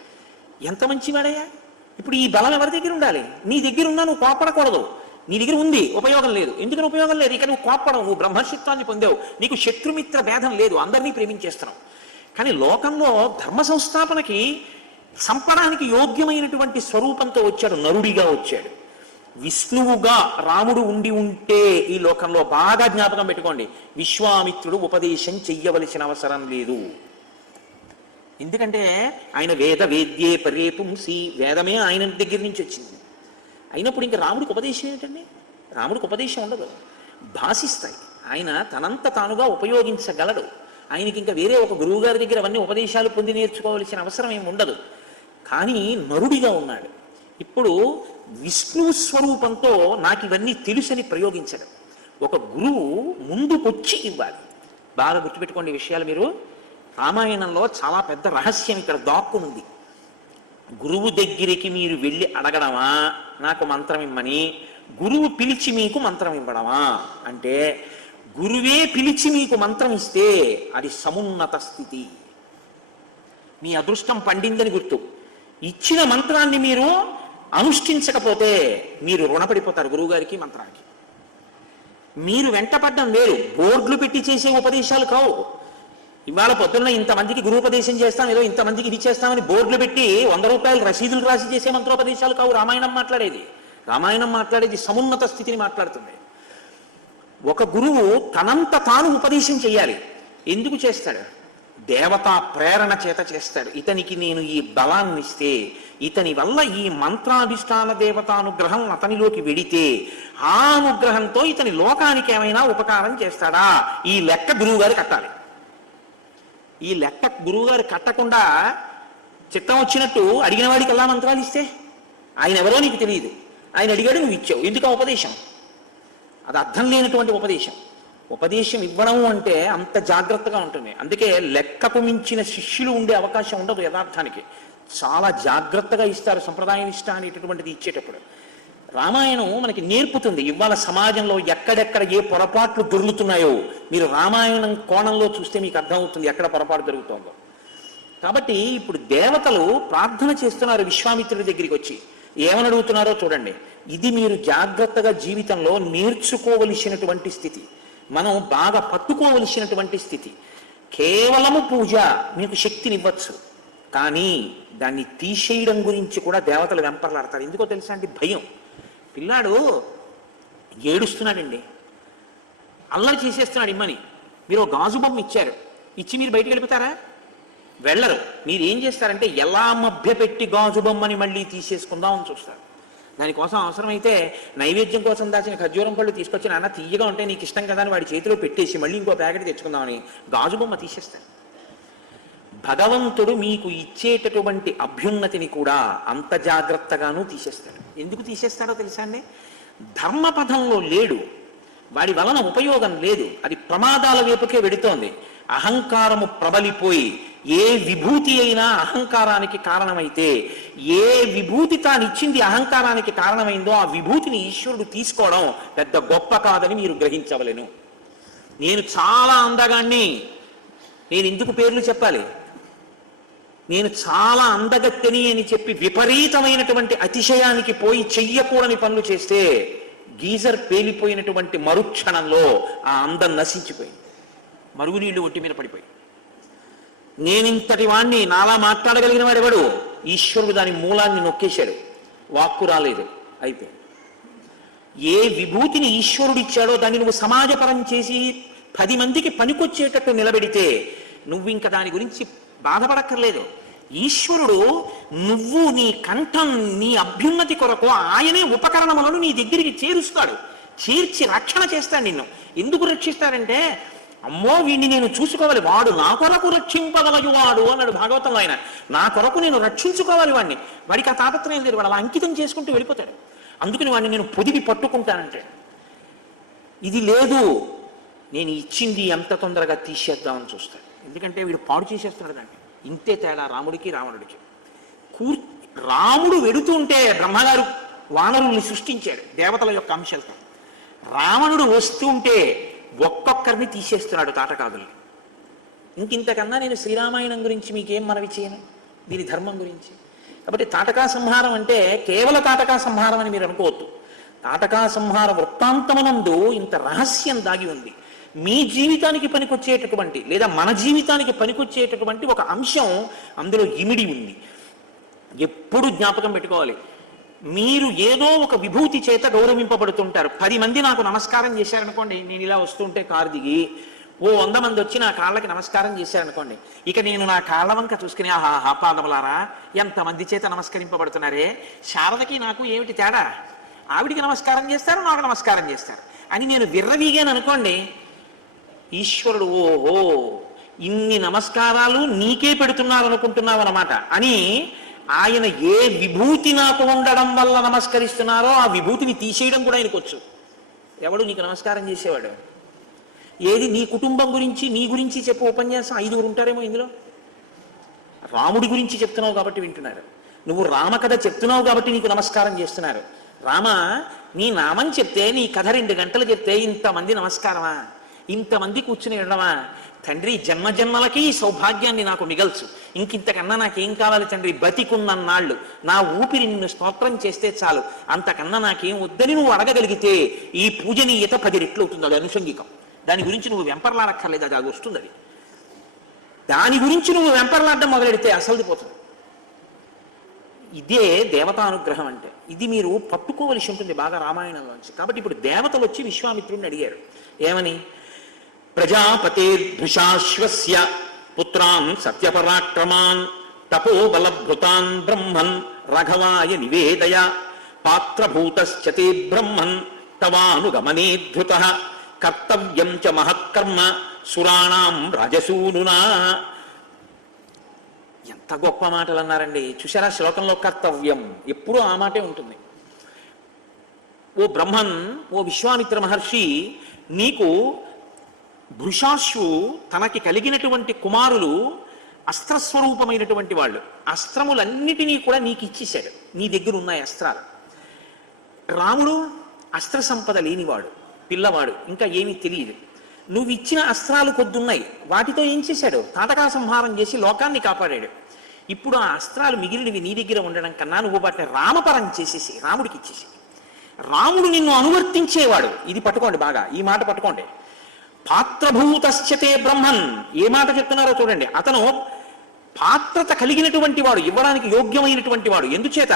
ఎంత మంచివాడయ్యా. ఇప్పుడు ఈ బలం ఎవరి దగ్గర ఉండాలి, నీ దగ్గర ఉన్నా నువ్వు కోపడకూడదు. నీ దగ్గర ఉంది, ఉపయోగం లేదు. ఎందుకని ఉపయోగం లేదు, ఇక నువ్వు కోపడవు, నువ్వు బ్రహ్మర్షిత్వాన్ని పొందావు, నీకు శత్రుమిత్ర భేదం లేదు, అందరినీ ప్రేమించేస్తున్నావు. కానీ లోకంలో ధర్మ సంస్థాపనకి సంపడానికి యోగ్యమైనటువంటి స్వరూపంతో వచ్చాడు, నరుడిగా వచ్చాడు. విష్ణువుగా రాముడు ఉండి ఉంటే ఈ లోకంలో బాగా జ్ఞాపకం పెట్టుకోండి, విశ్వామిత్రుడు ఉపదేశం చెయ్యవలసిన అవసరం లేదు. ఎందుకంటే ఆయన వేద వేద్యే పర్యేపుంసి, వేదమే ఆయన దగ్గర నుంచి వచ్చింది. అయినప్పుడు ఇంకా రాముడికి ఉపదేశం ఏంటండి, రాముడికి ఉపదేశం ఉండదు, భాషిస్తాయి. ఆయన తనంత తానుగా ఉపయోగించగలడు. ఆయనకి ఇంకా వేరే ఒక గురువు గారి దగ్గర అవన్నీ ఉపదేశాలు పొంది నేర్చుకోవాల్సిన అవసరం ఏమి ఉండదు. కానీ నరుడిగా ఉన్నాడు. ఇప్పుడు విష్ణు స్వరూపంతో నాకు ఇవన్నీ తెలుసని ప్రయోగించడం. ఒక గురువు ముందుకొచ్చి ఇవ్వాలి. బాగా గుర్తుపెట్టుకోండి విషయాలు. మీరు రామాయణంలో చాలా పెద్ద రహస్యం ఇక్కడ దాక్కునుంది. గురువు దగ్గరికి మీరు వెళ్ళి అడగడమా నాకు మంత్రం ఇమ్మని, గురువు పిలిచి మీకు మంత్రం ఇవ్వడమా అంటే, గురువే పిలిచి మీకు మంత్రం ఇస్తే అది సమున్నత స్థితి, మీ అదృష్టం పండిందని గుర్తు. ఇచ్చిన మంత్రాన్ని మీరు అనుష్ఠించకపోతే మీరు రుణపడిపోతారు గురువుగారికి, మంత్రానికి. మీరు వెంటపడ్డం వేరు, బోర్డులు పెట్టి చేసే ఉపదేశాలు కావు. ఇవాళ పొద్దున్న ఇంతమందికి గురువుపదేశం చేస్తాం, ఏదో ఇంతమందికి ఇది చేస్తామని బోర్డులు పెట్టి 100 రూపాయలు రసీదులు రాసి చేసే మంత్రోపదేశాలు కావు రామాయణం మాట్లాడేది. రామాయణం మాట్లాడేది సమున్నత స్థితిని మాట్లాడుతుంది. ఒక గురువు తనంత తాను ఉపదేశం చేయాలి. ఎందుకు చేస్తాడు, దేవతా ప్రేరణ చేత చేస్తాడు. ఇతనికి నేను ఈ బలాన్ని ఇస్తే, ఇతని వల్ల ఈ మంత్రాధిష్టాన దేవతానుగ్రహం అతనిలోకి వెడితే ఆ అనుగ్రహంతో ఇతని లోకానికి ఏమైనా ఉపకారం చేస్తాడా, ఈ లెక్క గురువుగారు కట్టాలి. ఈ లెక్క గురువుగారు కట్టకుండా చిత్తం వచ్చినట్టు అడిగిన వాడికి ఎలా మంత్రాలు ఇస్తే, ఆయన ఎవరో నీకు తెలియదు, ఆయన అడిగాడు నువ్వు ఇచ్చావు. ఎందుకు ఆ ఉపదేశం, అది అర్థం లేనటువంటి ఉపదేశం. ఉపదేశం ఇవ్వడం అంటే అంత జాగ్రత్తగా ఉంటుంది. అందుకే లెక్కకు మించిన శిష్యులు ఉండే అవకాశం ఉండదు. యథార్థానికి చాలా జాగ్రత్తగా ఇస్తారు సంప్రదాయ నిష్ఠ అనేటటువంటిది ఇచ్చేటప్పుడు. రామాయణం మనకి నేర్పుతుంది. ఇవాళ సమాజంలో ఎక్కడెక్కడ ఏ పొరపాట్లు దొరుకుతున్నాయో మీరు రామాయణం కోణంలో చూస్తే మీకు అర్థమవుతుంది ఎక్కడ పొరపాటు జరుగుతుందో. కాబట్టి ఇప్పుడు దేవతలు ప్రార్థన చేస్తున్నారు విశ్వామిత్రుడి దగ్గరికి వచ్చి. ఏమని అడుగుతున్నారో చూడండి. ఇది మీరు జాగ్రత్తగా జీవితంలో నేర్చుకోవలసినటువంటి స్థితి, మనం బాగా పట్టుకోవలసినటువంటి స్థితి. కేవలము పూజ మీకు శక్తినివ్వచ్చు, కానీ దాన్ని తీసేయడం గురించి కూడా దేవతలు వెంపర్లాడతారు. ఎందుకో తెలుసా అండి, భయం. పిల్లాడు ఏడుస్తున్నాడండి, అల్లరి చేసేస్తున్నాడు ఇమ్మని. మీరు గాజు బొమ్మ ఇచ్చారు, ఇచ్చి మీరు బయటికి వెళ్ళిపోతారా? వెళ్ళరు. మీరు ఏం చేస్తారంటే ఎలా మభ్యపెట్టి గాజు బొమ్మని మళ్ళీ తీసేసుకుందామని చూస్తారు. దానికోసం అవసరమైతే నైవేద్యం కోసం దాచిన ఖర్జూరం పళ్ళు తీసుకొచ్చి నాన్న తీయగా ఉంటే నీకు ఇష్టం కదా అని వాడి చేతిలో పెట్టేసి మళ్ళీ ఇంకో ప్యాకెట్ తెచ్చుకుందామని గాజు బొమ్మ తీసేస్తారు. భగవంతుడు మీకు ఇచ్చేటటువంటి అభ్యున్నతిని కూడా అంత జాగ్రత్తగానూ తీసేస్తాడు. ఎందుకు తీసేస్తాడో తెలుసా అండి, ధర్మపథంలో లేడు, వాడి వలన ఉపయోగం లేదు, అది ప్రమాదాల వైపుకే వెడుతోంది. అహంకారము ప్రబలిపోయి ఏ విభూతి అయినా అహంకారానికి కారణమైతే, ఏ విభూతి తానిచ్చింది అహంకారానికి కారణమైందో ఆ విభూతిని ఈశ్వరుడు తీసుకోవడం పెద్ద గొప్ప కాదని మీరు గ్రహించవలెను. నేను చాలా అందగాన్ని, నేను ఎందుకు పేర్లు చెప్పాలి, నేను చాలా అందగత్తెని అని చెప్పి విపరీతమైనటువంటి అతిశయానికి పోయి చెయ్యకూడని పనులు చేస్తే గీజర్ పేలిపోయినటువంటి మరుక్షణంలో ఆ అందం నశించిపోయింది, మరుగునీళ్లు ఒంటి మీద పడిపోయి. నేనింతటి వాణ్ణి, నాలా మాట్లాడగలిగిన వాడెవడు, ఈశ్వరుడు దాని మూలాన్ని నొక్కేశాడు, వాక్కు రాలేదు, అయిపోయింది. ఏ విభూతిని ఈశ్వరుడు ఇచ్చాడో దాన్ని నువ్వు సమాజపరం చేసి 10 మందికి పనికొచ్చేటట్టు నిలబెడితే నువ్వు ఇంకా దాని గురించి బాధపడక్కర్లేదు. ఈశ్వరుడు నువ్వు నీ కంఠం, నీ అభ్యున్నతి కొరకు ఆయనే ఉపకరణములను నీ దగ్గరికి చేరుస్తాడు, చేర్చి రక్షణ చేస్తాడు నిన్ను. ఎందుకు రక్షిస్తాడంటే అమ్మో వీడిని నేను చూసుకోవాలి, వాడు నా కొరకు రక్షింపగలయువాడు అన్నాడు భాగవతంలో ఆయన. నా కొరకు నేను రక్షించుకోవాలి వాడిని. వాడికి ఆ తాపత్రయం లేదు, వాడు అలా అంకితం చేసుకుంటూ వెళ్ళిపోతాడు. అందుకని వాడిని నేను పొదిగి పట్టుకుంటానంటే, ఇది లేదు, నేను ఇచ్చింది ఎంత తొందరగా తీసేద్దామని చూస్తాడు. ఎందుకంటే వీడు పాడు చేసేస్తున్నాడు దాన్ని. ఇంతే తేడా రాముడికి రావణుడికి. రాముడు వెడుతుంటే బ్రహ్మగారు వానరుల్ని సృష్టించాడు దేవతల యొక్క అంశాలతో. రావణుడు వస్తుంటే ఒక్కొక్కరిని తీసేస్తున్నాడు తాటకాదుల్ని. ఇంకింతకన్నా నేను శ్రీరామాయణం గురించి మీకేం మనవి చేయను, దీని ధర్మం గురించి. కాబట్టి తాటకా సంహారం అంటే కేవల తాటకా సంహారం అని మీరు అనుకోవద్దు. తాటకా సంహార వృత్తాంతమనందు ఇంత రహస్యం దాగి ఉంది. మీ జీవితానికి పనికొచ్చేటటువంటి లేదా మన జీవితానికి పనికొచ్చేటటువంటి ఒక అంశం అందులో ఇమిడి ఉంది. ఎప్పుడు జ్ఞాపకం పెట్టుకోవాలి. మీరు ఏదో ఒక విభూతి చేత గౌరవింపబడుతుంటారు. 10 మంది నాకు నమస్కారం చేశారనుకోండి, నేను ఇలా వస్తుంటే కారు దిగి 100 మంది వచ్చి నా కాళ్ళకి నమస్కారం చేశారనుకోండి, ఇక నేను నా కాళ్ళ వంక చూసుకుని ఆహా పాదములారా ఎంతమంది చేత నమస్కరింపబడుతున్నారే, శారదకి నాకు ఏమిటి తేడా, ఆవిడికి నమస్కారం చేస్తారు నాకు నమస్కారం చేస్తారు అని నేను విర్రవీగాను అనుకోండి, ఈశ్వరుడు ఓహో ఇన్ని నమస్కారాలు నీకే పెడుతున్నారు అనుకుంటున్నావు అన్నమాట అని ఆయన ఏ విభూతి నాకు ఉండడం వల్ల నమస్కరిస్తున్నారో ఆ విభూతిని తీసేయడం కూడా ఆయనకు వచ్చు. ఎవడు నీకు నమస్కారం చేసేవాడు? ఏది నీ కుటుంబం గురించి నీ గురించి చెప్పు ఉపన్యాసం 5 ఉంటారేమో ఇందులో. రాముడి గురించి చెప్తున్నావు కాబట్టి వింటున్నారు, నువ్వు రామకథ చెప్తున్నావు కాబట్టి నీకు నమస్కారం చేస్తున్నారు. రామ నీ నామం చెప్తే నీ కథ 2 గంటలు చెప్తే ఇంతమంది నమస్కారమా, ఇంతమంది కూర్చుని ఉండమా? తండ్రి జన్మజన్మలకి ఈ సౌభాగ్యాన్ని నాకు మిగల్చు, ఇంకింతకన్నా నాకేం కావాలి తండ్రి, బతికున్నన్నాళ్ళు నా ఊపిరి నిన్ను స్తోత్రం చేస్తే చాలు, అంతకన్నా నాకేం వద్దని నువ్వు అడగగలిగితే ఈ పూజనీయత 10 రెట్లు అవుతుంది. అది అనుషంగికం. దాని గురించి నువ్వు వెంపర్లాడక్కర్లేదు, అది వస్తుంది. అది దాని గురించి నువ్వు వెంపర్లాడడం మొదలెడితే అసలుది పోతుంది. ఇదే దేవతానుగ్రహం అంటే. ఇది మీరు పట్టుకోవలసి ఉంటుంది బాగా రామాయణంలోంచి. కాబట్టి ఇప్పుడు దేవతలు వచ్చి విశ్వామిత్రుడిని అడిగారు ఏమని, ప్రజాపతిర్భృశాశ్వస్య పుత్రాన్ సత్యపరాక్రమాన్ తపోబలభృతాన్ బ్రహ్మన్ రఘవాయ నివేదయ పాత్రభూతశ్చతే బ్రహ్మన్ తవానుగమనేధృతః కర్తవ్యం చ మహత్కర్మ సురాణాం రాజసూనునా. ఎంత గొప్ప మాటలు అన్నారండి. చూసారా శ్లోకంలో కర్తవ్యం ఎప్పుడూ ఆ మాటే ఉంటుంది. ఓ బ్రహ్మన్, ఓ విశ్వామిత్ర మహర్షి, నీకు భృషాశ్వు తనకి కలిగినటువంటి కుమారులు అస్త్రస్వరూపమైనటువంటి వాళ్ళు, అస్త్రములన్నిటినీ కూడా నీకు ఇచ్చేశాడు, నీ దగ్గర ఉన్నాయి అస్త్రాలు. రాముడు అస్త్ర సంపద లేనివాడు, పిల్లవాడు, ఇంకా ఏమీ తెలియదు. నువ్వు ఇచ్చిన అస్త్రాలు కొద్దున్నాయి, వాటితో ఏం చేశాడు? తాటకా సంహారం చేసి లోకాన్ని కాపాడాడు. ఇప్పుడు ఆ అస్త్రాలు మిగిలినవి నీ దగ్గర ఉండడం కన్నా నువ్వు వాటిని రామపరం చేసేసి రాముడికి ఇచ్చేసి, రాముడు నిన్ను అనువర్తించేవాడు. ఇది పట్టుకోండి బాగా, ఈ మాట పట్టుకోండి. పాత్రభూతశ్చతే బ్రహ్మన్, ఏ మాట చెప్తున్నారో చూడండి. అతను పాత్రత కలిగినటువంటి వాడు, ఇవ్వడానికి యోగ్యమైనటువంటి వాడు. ఎందుచేత?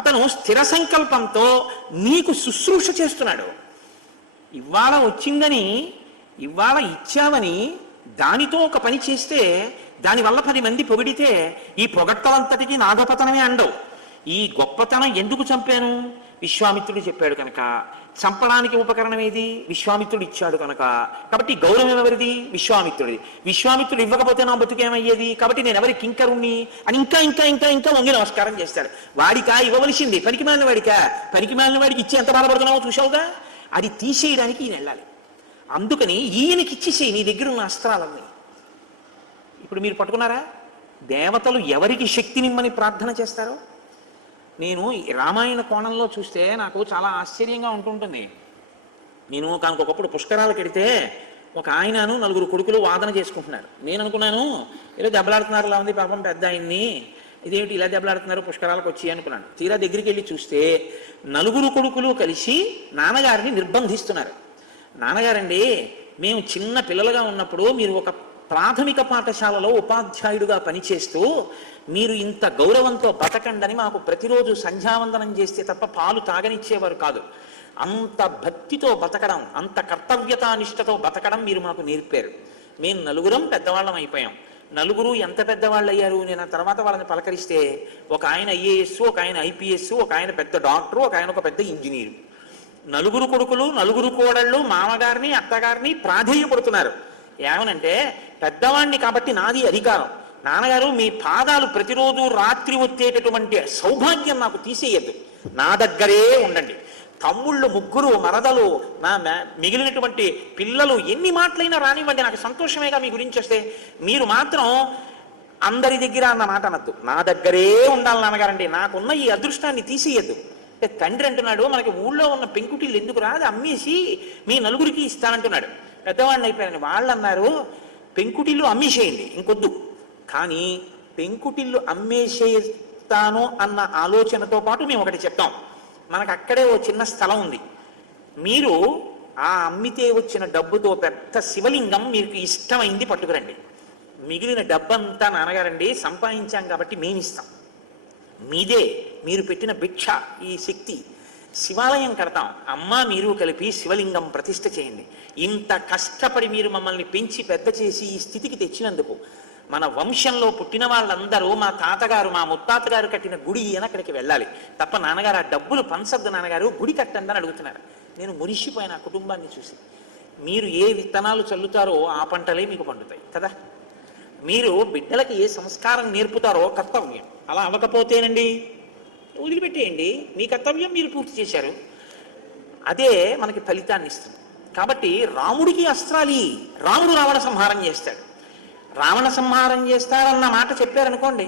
అతను స్థిర సంకల్పంతో నీకు శుశ్రూష చేస్తున్నాడు. ఇవాళ వచ్చిందని, ఇవాళ ఇచ్చావని దానితో ఒక పని చేస్తే దానివల్ల 10 మంది పొగిడితే ఈ పొగట్టలంతటికీ నాగపతనమే అండవు. ఈ గొప్పతనం ఎందుకు చంపాను? విశ్వామిత్రుడు చెప్పాడు కనుక. చంపడానికి ఉపకరణం ఏది? విశ్వామిత్రుడు ఇచ్చాడు కనుక. కాబట్టి గౌరవం ఎవరిది? విశ్వామిత్రుడిది. విశ్వామిత్రుడు ఇవ్వకపోతే నా బతుకేమయ్యేది? కాబట్టి నేను ఎవరి కింకరుణ్ణి అని ఇంకా ఇంకా ఇంకా ఇంకా వంగి నమస్కారం చేస్తాడు. వాడికా ఇవ్వవలసింది? పనికి మాలిన వాడికా? పనికి మాలిన వాడికి ఇచ్చి ఎంత బాధపడుతున్నావో చూసావుగా. అది తీసేయడానికి ఈయన వెళ్ళాలి. అందుకని ఈయనకి ఇచ్చేసేయి నీ దగ్గర ఉన్న అస్త్రాలన్నీ. ఇప్పుడు మీరు పట్టుకున్నారా? దేవతలు ఎవరికి శక్తినిమ్మని ప్రార్థన చేస్తారో. నేను రామాయణ కోణంలో చూస్తే నాకు చాలా ఆశ్చర్యంగా ఉంటుంటుంది. నేను ఒకప్పుడు పుష్కరాలకు వెడితే ఒక ఆయనను 4 కొడుకులు వాదన చేసుకుంటున్నారు. నేను అనుకున్నాను ఏదో దెబ్బలాడుతున్నారులా ఉంది పాపం పెద్ద ఆయన్ని, ఇదేమిటి ఇలా దెబ్బలాడుతున్నారు పుష్కరాలకు వచ్చి అనుకున్నాను. తీరా దగ్గరికి వెళ్ళి చూస్తే 4 కొడుకులు కలిసి నాన్నగారిని నిర్బంధిస్తున్నారు. నాన్నగారండి, మేము చిన్న పిల్లలుగా ఉన్నప్పుడు మీరు ఒక ప్రాథమిక పాఠశాలలో ఉపాధ్యాయుడిగా పనిచేస్తూ మీరు ఇంత గౌరవంతో బతకండని మాకు ప్రతిరోజు సంధ్యావందనం చేస్తే తప్ప పాలు తాగనిచ్చేవారు కాదు. అంత భక్తితో బతకడం, అంత కర్తవ్యతానిష్టతో బతకడం మీరు మాకు నేర్పారు. మేము 4 పెద్దవాళ్ళం అయిపోయాం. 4 ఎంత పెద్దవాళ్ళు అయ్యారు? నేను తర్వాత వాళ్ళని పలకరిస్తే ఒక ఆయన ఐఏఎస్, ఒక ఆయన ఐపీఎస్, ఒక ఆయన పెద్ద డాక్టరు, ఒక ఆయన ఒక పెద్ద ఇంజనీరు. 4 కొడుకులు, 4 కోడళ్ళు మామగారిని అత్తగారిని ప్రాధేయపడుతున్నారు. ఏమనంటే పెద్దవాణ్ణి కాబట్టి నాది అధికారం, నాన్నగారు మీ పాదాలు ప్రతిరోజు రాత్రి వచ్చేటటువంటి సౌభాగ్యం నాకు తీసేయద్దు, నా దగ్గరే ఉండండి. తమ్ముళ్ళు ముగ్గురు, మరదలు, నా మిగిలినటువంటి పిల్లలు ఎన్ని మాటలైనా రానివ్వండి, నాకు సంతోషమేగా మీ గురించి వస్తే, మీరు మాత్రం అందరి దగ్గర అన్న మాట అనద్దు, నా దగ్గరే ఉండాలి నాన్నగారండి, నాకున్న ఈ అదృష్టాన్ని తీసేయద్దు. అంటే తండ్రి అంటున్నాడు, మనకి ఊళ్ళో ఉన్న పెంకుటిల్లు ఎందుకు రాదు, అమ్మేసి మీ నలుగురికి ఇస్తానంటున్నాడు. పెద్దవాడిని అయిపోయాను. వాళ్ళు అన్నారు, పెంకుటిల్లు అమ్మేసేయండి, ఇంకొద్దు. కానీ పెంకుటిల్లు అమ్మేసేస్తాను అన్న ఆలోచనతో పాటు మేము ఒకటి చెప్తాం, మనకు అక్కడే ఓ చిన్న స్థలం ఉంది, మీరు ఆ అమ్మితే వచ్చిన డబ్బుతో పెద్ద శివలింగం మీకు ఇష్టమైంది పట్టుకురండి, మిగిలిన డబ్బంతా నాన్నగారండి సంపాదించాం కాబట్టి మేమిస్తాం, మీదే, మీరు పెట్టిన భిక్ష ఈ శక్తి, శివాలయం కడతాం, అమ్మ మీరు కలిపి శివలింగం ప్రతిష్ఠ చేయండి. ఇంత కష్టపడి మీరు మమ్మల్ని పెంచి పెద్ద చేసి ఈ స్థితికి తెచ్చినందుకు మన వంశంలో పుట్టిన వాళ్ళందరూ మా తాతగారు మా ముత్తాతగారు కట్టిన గుడి అని అక్కడికి వెళ్ళాలి తప్ప నాన్నగారు ఆ డబ్బులు పంచద్దు నాన్నగారు, గుడి కట్టండి అని అడుగుతున్నారు. నేను మురిసిపోయిన ఆ కుటుంబాన్ని చూసి, మీరు ఏ విత్తనాలు చల్లుతారో ఆ పంటలే మీకు పండుతాయి కదా, మీరు బిడ్డలకి ఏ సంస్కారం నేర్పుతారో కర్తవ్యం, అలా అవ్వకపోతేనండి వదిలిపెట్టేయండి, మీ కర్తవ్యం మీరు పూర్తి చేశారు, అదే మనకి ఫలితాన్ని ఇస్తుంది. కాబట్టి రాముడికి అస్త్రాలి, రాముడు రావణ సంహారం చేస్తాడు, రావణ సంహారం చేస్తారన్న మాట చెప్పారనుకోండి,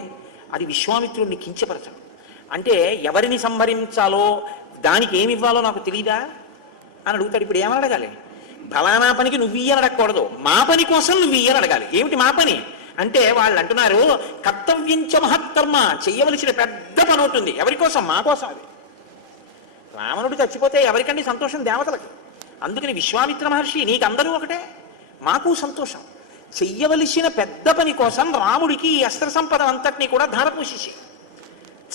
అది విశ్వామిత్రుడిని కించపరచడం. అంటే ఎవరిని సంహరించాలో దానికి ఏమి ఇవ్వాలో నాకు తెలియదా అని అడుగుతాడు. ఇప్పుడు ఏమని అడగాలి? ఫలానా పనికి నువ్వు ఇయ్యని అడగకూడదు, మా పని కోసం నువ్వు ఇయ్యని అడగాలి. ఏమిటి మా పని అంటే, వాళ్ళు అంటున్నారు కర్తవ్యంచ మహత్కర్మ, చెయ్యవలసిన పెద్ద పని ఉంటుంది, ఎవరి కోసం? మా కోసం. అది రావణుడు చచ్చిపోతే ఎవరికండి సంతోషం? దేవతలకి. అందుకని విశ్వామిత్ర మహర్షి, నీకందరూ ఒకటే, మాకు సంతోషం, చెయ్యవలసిన పెద్ద పని కోసం రాముడికి ఈ అస్త్ర సంపద అంతటినీ కూడా ధారపోసేసి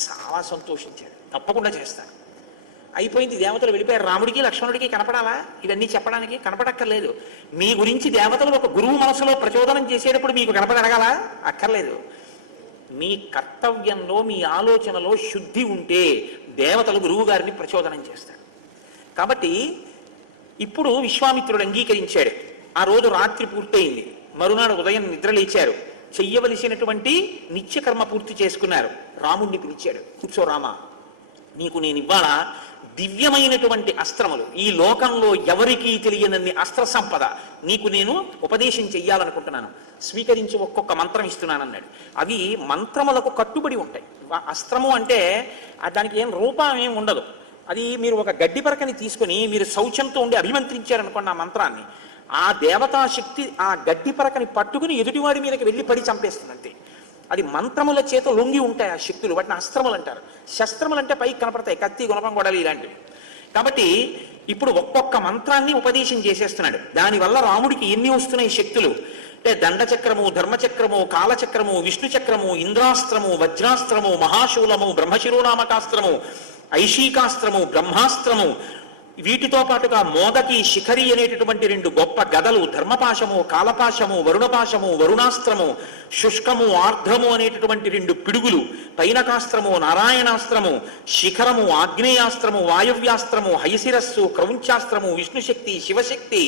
చాలా సంతోషించాడు. తప్పకుండా చేస్తాను. అయిపోయింది, దేవతలు వెళ్ళిపోయారు. రాముడికి లక్ష్మణుడికి కనపడాలా ఇవన్నీ చెప్పడానికి? కనపడక్కర్లేదు. మీ గురించి దేవతలు ఒక గురువు మనసులో ప్రచోదనం చేసేటప్పుడు మీకు కనపడగల అక్కర్లేదు. మీ కర్తవ్యంలో మీ ఆలోచనలో శుద్ధి ఉంటే దేవతలు గురువు గారిని ప్రచోదనం చేస్తారు. కాబట్టి ఇప్పుడు విశ్వామిత్రుడు అంగీకరించాడు. ఆ రోజు రాత్రి పూర్తయింది, మరునాడు ఉదయం నిద్రలేచారు, చెయ్యవలసినటువంటి నిత్యకర్మ పూర్తి చేసుకున్నారు. రాముణ్ణి పిలిచాడు, కూర్చో రామా, నీకు నేను ఇవాళ దివ్యమైనటువంటి అస్త్రములు, ఈ లోకంలో ఎవరికీ తెలియనన్ని అస్త్ర సంపద నీకు నేను ఉపదేశం చెయ్యాలనుకుంటున్నాను, స్వీకరించి ఒక్కొక్క మంత్రం ఇస్తున్నానన్నాడు. అవి మంత్రములకు కట్టుబడి ఉంటాయి. అస్త్రము అంటే దానికి ఏం రూపం ఏం ఉండదు. అది మీరు ఒక గడ్డి పరకని తీసుకొని మీరు శౌచంతో ఉండి అభిమంత్రించారనుకోండి ఆ మంత్రాన్ని, ఆ దేవతాశక్తి ఆ గడ్డి పరకని పట్టుకుని ఎదుటివాడి మీదకి వెళ్ళి పడి చంపేస్తుంది అంతే. అది మంత్రముల చేత లొంగి ఉంటాయి ఆ శక్తులు, వాటిని అస్త్రములు అంటారు. శస్త్రములు అంటే పైకి కనపడతాయి, కత్తి, గుణపం, గొడవలు ఇలాంటివి. కాబట్టి ఇప్పుడు ఒక్కొక్క మంత్రాన్ని ఉపదేశం చేసేస్తున్నాడు. దానివల్ల రాముడికి ఎన్ని వస్తున్నాయి శక్తులు అంటే, దండచక్రము, ధర్మచక్రము, కాలచక్రము, విష్ణు చక్రము, ఇంద్రాస్త్రము, వజ్రాస్త్రము, మహాశూలము, బ్రహ్మశిరోనామకాస్త్రము, ఐషీకాస్త్రము, బ్రహ్మాస్త్రము, వీటితో పాటుగా మోదకి, శిఖరి అనేటటువంటి 2 గొప్ప గదలు, ధర్మపాశము, కాలపాశము, వరుణపాశము, వరుణాస్త్రము, శుష్కము, ఆర్ద్రము అనేటటువంటి 2 పిడుగులు, పైనకాస్త్రము, నారాయణాస్త్రము, శిఖరము, ఆగ్నేయాస్త్రము, వాయవ్యాస్త్రము, హయశిరస్సు, క్రౌంచాస్త్రము, విష్ణుశక్తి, శివశక్తి,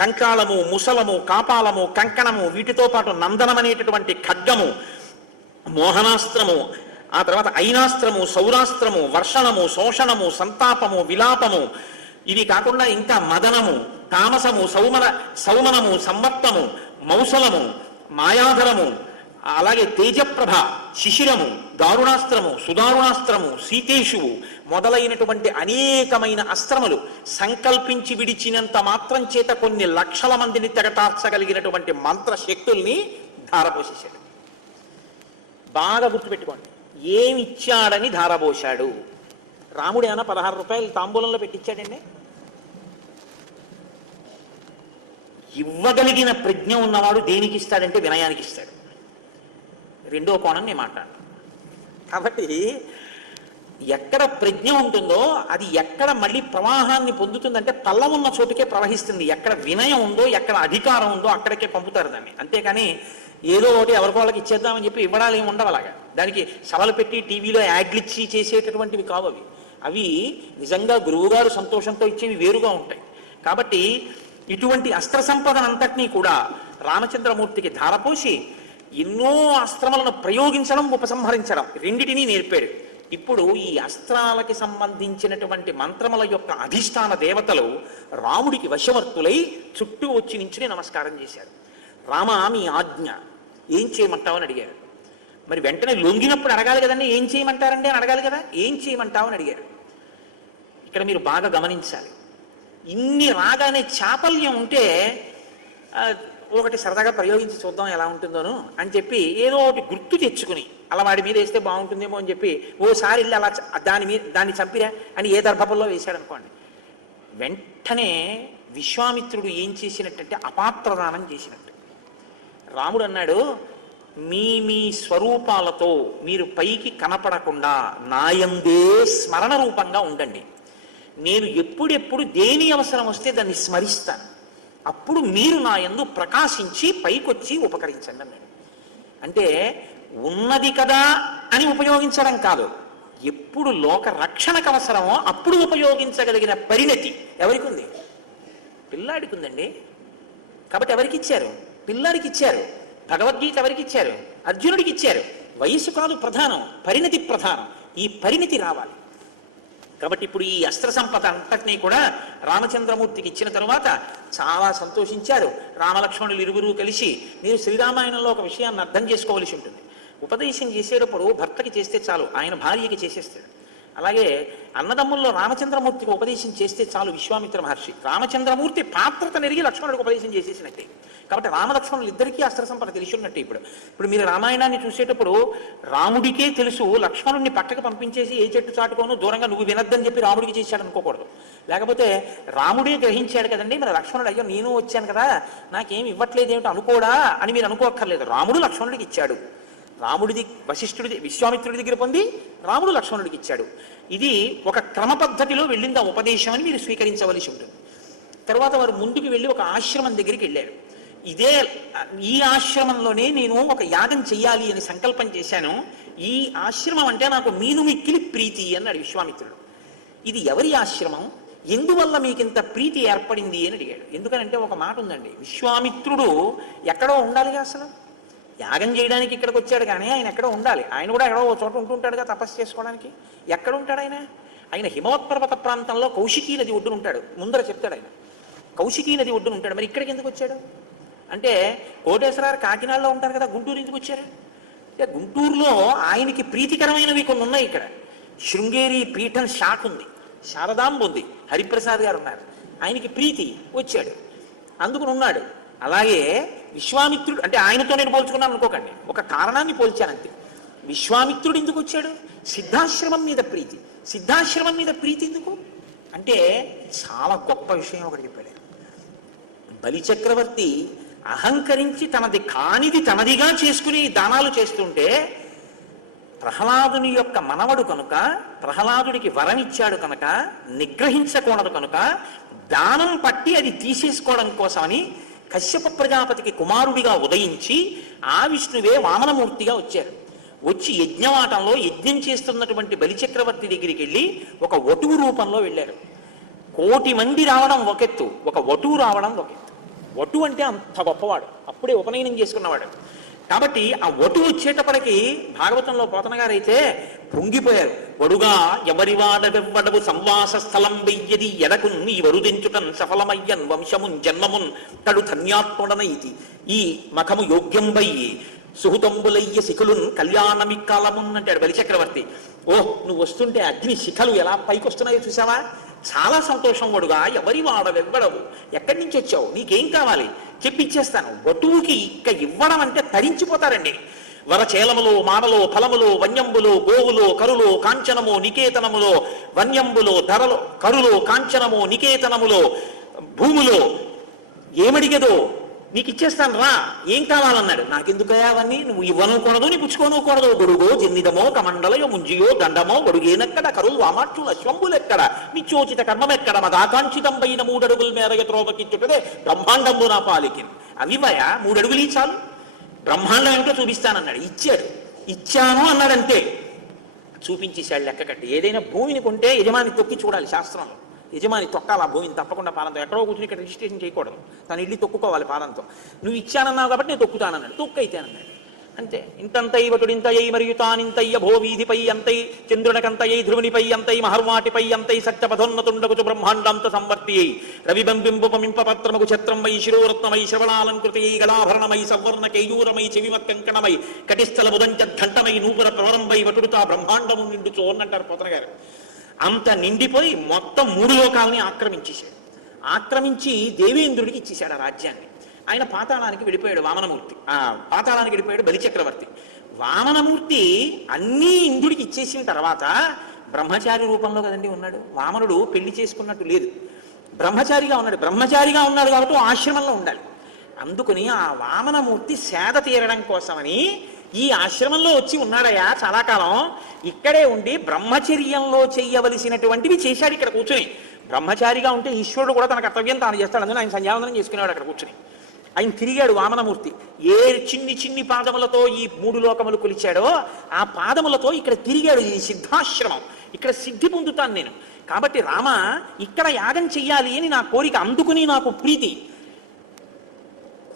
కంకాళము, ముసలము, కాపాలము, కంకణము, వీటితో పాటు నందనం అనేటటువంటి ఖడ్గము, మోహనాస్త్రము, ఆ తర్వాత ఐనాస్త్రము, సౌరాస్త్రము, వర్షణము, శోషణము, సంతాపము, విలాపము, ఇవి కాకుండా ఇంకా మదనము, తామసము, సౌమనము, సంవర్తము, మౌసలము, మాయాధరము, అలాగే తేజప్రభ, శిశిరము, దారుణాస్త్రము, సుదారుణాస్త్రము, సీతేషువు మొదలైనటువంటి అనేకమైన అస్త్రములు సంకల్పించి విడిచినంత మాత్రం చేత కొన్ని లక్షల మందిని తెగటార్చగలిగినటువంటి మంత్రశక్తుల్ని ధారపోసేశాడు. బాగా గుర్తుపెట్టుకోండి, ఏమిచ్చాడని ధారపోశాడు. రాముడు ఏమన్నా 16 రూపాయలు తాంబూలంలో పెట్టించాడండి? ఇవ్వగలిగిన ప్రజ్ఞ ఉన్నవాడు దేనికి ఇస్తాడంటే వినయానికి ఇస్తాడు. రెండో కోణం నేను మాట్లాడు. కాబట్టి ఎక్కడ ప్రజ్ఞ ఉంటుందో అది ఎక్కడ మళ్ళీ ప్రవాహాన్ని పొందుతుందంటే పల్లం ఉన్న చోటుకే ప్రవహిస్తుంది. ఎక్కడ వినయం ఉందో, ఎక్కడ అధికారం ఉందో అక్కడికే పంపుతారు దాన్ని. అంతేకాని ఏదో ఒకటి ఎవరికి వాళ్ళకి ఇచ్చేద్దామని చెప్పి ఇవ్వడాలు ఏమి ఉండవు. అలాగా దానికి సభలు పెట్టి టీవీలో యాడ్లు ఇచ్చి చేసేటటువంటివి కావు అవి. అవి నిజంగా గురువుగారు సంతోషంతో ఇచ్చేవి వేరుగా ఉంటాయి. కాబట్టి ఇటువంటి అస్త్ర సంపద అంతటినీ కూడా రామచంద్రమూర్తికి ధారపోసి ఎన్నో అస్త్రములను ప్రయోగించడం, ఉపసంహరించడం రెండిటినీ నేర్పాడు. ఇప్పుడు ఈ అస్త్రాలకి సంబంధించినటువంటి మంత్రముల యొక్క అధిష్టాన దేవతలు రాముడికి వశవర్తులై చుట్టూ వచ్చి నించుని నమస్కారం చేశారు. రామ, మీ ఆజ్ఞ, ఏం చేయమంటావని అడిగారు. మరి వెంటనే లొంగినప్పుడు అడగాలి కదండి, ఏం చేయమంటారండి అని అడగాలి కదా. ఏం చేయమంటావని అడిగారు. ఇక్కడ మీరు బాగా గమనించాలి. ఇన్ని రాగానే చాపల్యం ఉంటే ఒకటి సరదాగా ప్రయోగించి చూద్దాం ఎలా ఉంటుందోను అని చెప్పి ఏదో ఒకటి గుర్తు తెచ్చుకుని అలా వాడి మీద వేస్తే బాగుంటుందేమో అని చెప్పి ఓసారి వెళ్ళి అలా దాన్ని చంపిరా అని ఏ దర్భపల్లో వేశాడు అనుకోండి, వెంటనే విశ్వామిత్రుడు ఏం చేసినట్టంటే అపాత్రదానం చేసినట్టు. రాముడు అన్నాడు, మీ మీ స్వరూపాలతో మీరు పైకి కనపడకుండా నాయందే స్మరణ రూపంగా ఉండండి. నేను ఎప్పుడెప్పుడు దేని అవసరం వస్తే దాన్ని స్మరిస్తాను, అప్పుడు మీరు నా యందు ప్రకాశించి పైకొచ్చి ఉపకరించండి అన్నాడు. అంటే ఉన్నది కదా అని ఉపయోగించడం కాదు, ఎప్పుడు లోక రక్షణకు అవసరమో అప్పుడు ఉపయోగించగలిగిన పరిణతి ఎవరికి ఉంది? పిల్లాడికి ఉందండి. కాబట్టి ఎవరికి ఇచ్చారు? పిల్లాడికి ఇచ్చారు. భగవద్గీత ఎవరికి ఇచ్చారు? అర్జునుడికి ఇచ్చారు. వయస్సు కాదు ప్రధానం, పరిణతి ప్రధానం. ఈ పరిణతి రావాలి. కాబట్టి ఇప్పుడు ఈ అస్త్ర సంపద అంతటినీ కూడా రామచంద్రమూర్తికి ఇచ్చిన తరువాత చాలా సంతోషించారు. రామలక్ష్మణులు ఇరువురు కలిసి, మీరు శ్రీరామాయణంలో ఒక విషయాన్ని అర్థం చేసుకోవలసి ఉంటుంది. ఉపదేశం చేసేటప్పుడు భర్తకి చేస్తే చాలు, ఆయన భార్యకి చేసేస్తాడు. అలాగే అన్నదమ్ముల్లో రామచంద్రమూర్తికి ఉపదేశం చేస్తే చాలు విశ్వామిత్ర మహర్షి. రామచంద్రమూర్తి పాత్రత నెరిగి లక్ష్మణుడికి ఉపదేశం చేసేసినట్టే. కాబట్టి రామలక్ష్మణులు ఇద్దరికీ అస్త్ర సంపద తెలిసి ఉన్నట్టే. ఇప్పుడు మీరు రామాయణాన్ని చూసేటప్పుడు రాముడికే తెలుసు, లక్ష్మణుడిని పక్కకు పంపించేసి ఏ చెట్టు చాటుకోను దూరంగా నువ్వు వినద్దని చెప్పి రాముడికి చేశాడు అనుకోకూడదు. లేకపోతే రాముడే గ్రహించాడు కదండి, మరి లక్ష్మణుడు అయ్యో నేను వచ్చాను కదా నాకేం ఇవ్వట్లేదు ఏమిటో అనుకోడా అని మీరు అనుకోక్కర్లేదు. రాముడు లక్ష్మణుడికి ఇచ్చాడు. రాముడిది వశిష్ఠుడి విశ్వామిత్రుడి దగ్గర పొంది రాముడు లక్ష్మణుడికి ఇచ్చాడు. ఇది ఒక క్రమ పద్ధతిలో వెళ్ళింది ఆ ఉపదేశం అని మీరు స్వీకరించవలసి ఉంటుంది. తర్వాత వారు ముందుకు వెళ్ళి ఒక ఆశ్రమం దగ్గరికి వెళ్ళారు. ఈ ఆశ్రమంలోనే నేను ఒక యాగం చెయ్యాలి అని సంకల్పం చేశాను. ఈ ఆశ్రమం అంటే నాకు మీను మిక్కిలి ప్రీతి అన్నాడు విశ్వామిత్రుడు. ఇది ఎవరి ఆశ్రమం, ఎందువల్ల మీకు ఇంత ప్రీతి ఏర్పడింది అని అడిగాడు. ఎందుకనంటే ఒక మాట ఉందండి, విశ్వామిత్రుడు ఎక్కడో ఉండాలిగా. అసలు యాగం చేయడానికి ఇక్కడికి వచ్చాడు కానీ ఆయన ఎక్కడో ఉండాలి. ఆయన కూడా ఎక్కడో ఒక చోట ఉంటుంటాడుగా తపస్సు చేసుకోవడానికి. ఎక్కడ ఉంటాడు ఆయన? ఆయన హిమవత్పర్వత ప్రాంతంలో కౌశికీ నది ఒడ్డున ఉంటాడు. ముందర చెప్తాడు ఆయన కౌశికీ నది ఒడ్డున ఉంటాడు. మరి ఇక్కడికి ఎందుకు వచ్చాడు అంటే, కోటేశ్వరారు కాకినాడలో ఉంటారు కదా, గుంటూరు ఎందుకు వచ్చారు అంటే గుంటూరులో ఆయనకి ప్రీతికరమైనవి కొన్ని ఉన్నాయి. ఇక్కడ శృంగేరి పీఠం శాఖ ఉంది, శారదాంబ ఉంది, హరిప్రసాద్ గారు ఉన్నారు. ఆయనకి ప్రీతి వచ్చాడు, అందుకుని ఉన్నాడు. అలాగే విశ్వామిత్రుడు అంటే ఆయనతో నేను పోల్చుకున్నాను అనుకోకండి, ఒక కారణాన్ని పోల్చానంతే. విశ్వామిత్రుడు ఎందుకు వచ్చాడు? సిద్ధాశ్రమం మీద ప్రీతి. సిద్ధాశ్రమం మీద ప్రీతి ఎందుకు అంటే చాలా గొప్ప విషయం ఒకటి చెప్పాడు. బలిచక్రవర్తి అహంకరించి తనది కానిది తనదిగా చేసుకుని దానాలు చేస్తుంటే, ప్రహ్లాదుని యొక్క మనవడు కనుక, ప్రహ్లాదుడికి వరం ఇచ్చాడు కనుక, నిగ్రహించకూడదు కనుక దానం పట్టి అది తీసేసుకోవడం కోసమని కశ్యప ప్రజాపతికి కుమారుడిగా ఉదయించి ఆ విష్ణువే వామనమూర్తిగా వచ్చారు. వచ్చి యజ్ఞవాటంలో యజ్ఞం చేస్తున్నటువంటి బలిచక్రవర్తి దగ్గరికి వెళ్ళి ఒక వటువు రూపంలో వెళ్ళారు. 1,000,000 మంది రావడం ఒకెత్తు, ఒక వటువు రావడం ఒకెత్తు. వటు అంటే అంత గొప్పవాడు, అప్పుడే ఉపనయనం చేసుకున్నవాడు. కాబట్టి ఆ వటు వచ్చేటప్పటికి భాగవతంలో పోతన గారైతే పొంగిపోయారు. వడుగా ఎవరివాడవెవ్వడవు సంవాస స్థలం వెయ్యది ఎడకున్ ఈ వరుదించుటన్ సఫలమయ్యన్ వంశమున్ జన్మమున్ తడు ధన్యాత్ముడనైతి ఈ మఖము యోగ్యం వయ్యి సుహృతంబులయ్య శిఖులున్ కళ్యాణమిక్కాలమున్ అంటాడు బలిచక్రవర్తి. ఓహ్, నువ్వు వస్తుంటే అగ్ని శిఖలు ఎలా పైకి వస్తున్నాయో చూసావా, చాలా సంతోషం. వడుగా ఎవరి వాడవెవ్వడవు, ఎక్కడి నుంచి వచ్చావు, నీకేం కావాలి చెప్పిచ్చేస్తాను. వటువుకి ఇక్క ఇవ్వడం అంటే తరించిపోతారండి. వరచేలములో మానలో ఫలములో వన్యంబులో గోవులో కరులో కాంచనమో నికేతనములో వన్యంబులో ధరలో కరులో కాంచనమో నికేతనములో భూములో ఏమడిగదో నీకు ఇచ్చేస్తాను రా, ఏం కావాలన్నాడు. నాకెందుకయా అవన్నీ, నువ్వు ఇవ్వనుకూడదు నీ పుచ్చుకోనుకూడదు. గొడుగో జన్నిదమో కమండలయో ముంజియో దండమో గొడుగేనెక్కడ కరులు వామాక్షుల అశ్వంబులెక్కడ నిత్యోచిత కర్మమెక్కడ మదాకాంక్షితం పైన 3 అడుగుల మేరగ త్రోవకిచ్చుటదే బ్రహ్మాండంబు నా పాలికి. అవివయ 3 అడుగులు చాలు, బ్రహ్మాండం ఏమిటో చూపిస్తానన్నాడు. ఇచ్చాడు. ఇచ్చాను అన్నాడంతే, చూపించేశాడు లెక్క కట్టి. ఏదైనా భూమిని కొంటే యజమాని తొక్కి చూడాలి శాస్త్రంలో. యజమాని తొక్కాలి ఆ భూమిని తప్పకుండా పాదంతో. ఎక్కడో కూర్చుని ఇక్కడ రిజిస్ట్రేషన్ చేయకూడదు, తను ఇల్లు తొక్కుకోవాలి పాదంతో. నువ్వు ఇచ్చానన్నావు కాబట్టి నేను తొక్కుతానన్నాడు, తొక్కైతేనన్నాడు అంతే. ఇంతంతై వటుడింతయై మరియు తానింతయ్య భోవీధిపై అంతై చంద్రునకంతయై ధ్రువునిపై అంతై మహర్వాటిపై అంతై సత్యపథోన్నతుండకుచు బ్రహ్మాండంత సంవర్తి అయి రవిబంబింబుపమింపపత్రముకు ఛత్రంవై శిరోరత్నమై శ్రవణాలంకృతయై గళాభరణమై సవర్ణ కైయూరమై చెవిమత్కంకణమై కటిస్థల ముదంచఘంటమై నూపుర ప్రవరంబై వటుడుతా బ్రహ్మాండము నిండుచు అన్నంటారు పోతన గారు. అంత నిండిపోయి మొత్తం 3 లోకాలని ఆక్రమించేశాడు. ఆక్రమించి దేవేంద్రుడికి ఇచ్చేశాడు ఆ రాజ్యాన్ని. ఆయన పాతాళానికి వెళ్ళిపోయాడు వామనమూర్తి, పాతాళానికి వెళ్ళిపోయాడు బలిచక్రవర్తి. వామనమూర్తి అన్నీ ఇంద్రుడికి ఇచ్చేసిన తర్వాత బ్రహ్మచారి రూపంలో కదండి ఉన్నాడు. వామనుడు పెళ్లి చేసుకున్నట్టు లేదు, బ్రహ్మచారిగా ఉన్నాడు. బ్రహ్మచారిగా ఉన్నాడు కాబట్టి ఆశ్రమంలో ఉండాలి. అందుకని ఆ వామనమూర్తి సేద తీరడం కోసమని ఈ ఆశ్రమంలో వచ్చి ఉన్నాడయా చాలా కాలం. ఇక్కడే ఉండి బ్రహ్మచర్యంలో చెయ్యవలసినటువంటివి చేశాడు ఇక్కడ కూర్చుని. బ్రహ్మచారిగా ఉంటే ఈశ్వరుడు కూడా తన కర్తవ్యం తాను చేస్తాడు. అందుకని ఆయన సంధ్యావందనం చేసుకునేవాడు అక్కడ కూర్చుని. ఆయన తిరిగాడు వామనమూర్తి. ఏ చిన్ని చిన్ని పాదములతో ఈ 3 లోకములు కొలిచాడో ఆ పాదములతో ఇక్కడ తిరిగాడు. ఈ సిద్ధాశ్రమం, ఇక్కడ సిద్ధి పొందుతాను నేను. కాబట్టి రామ ఇక్కడ యాగం చెయ్యాలి అని నా కోరిక, అందుకుని నాకు ప్రీతి.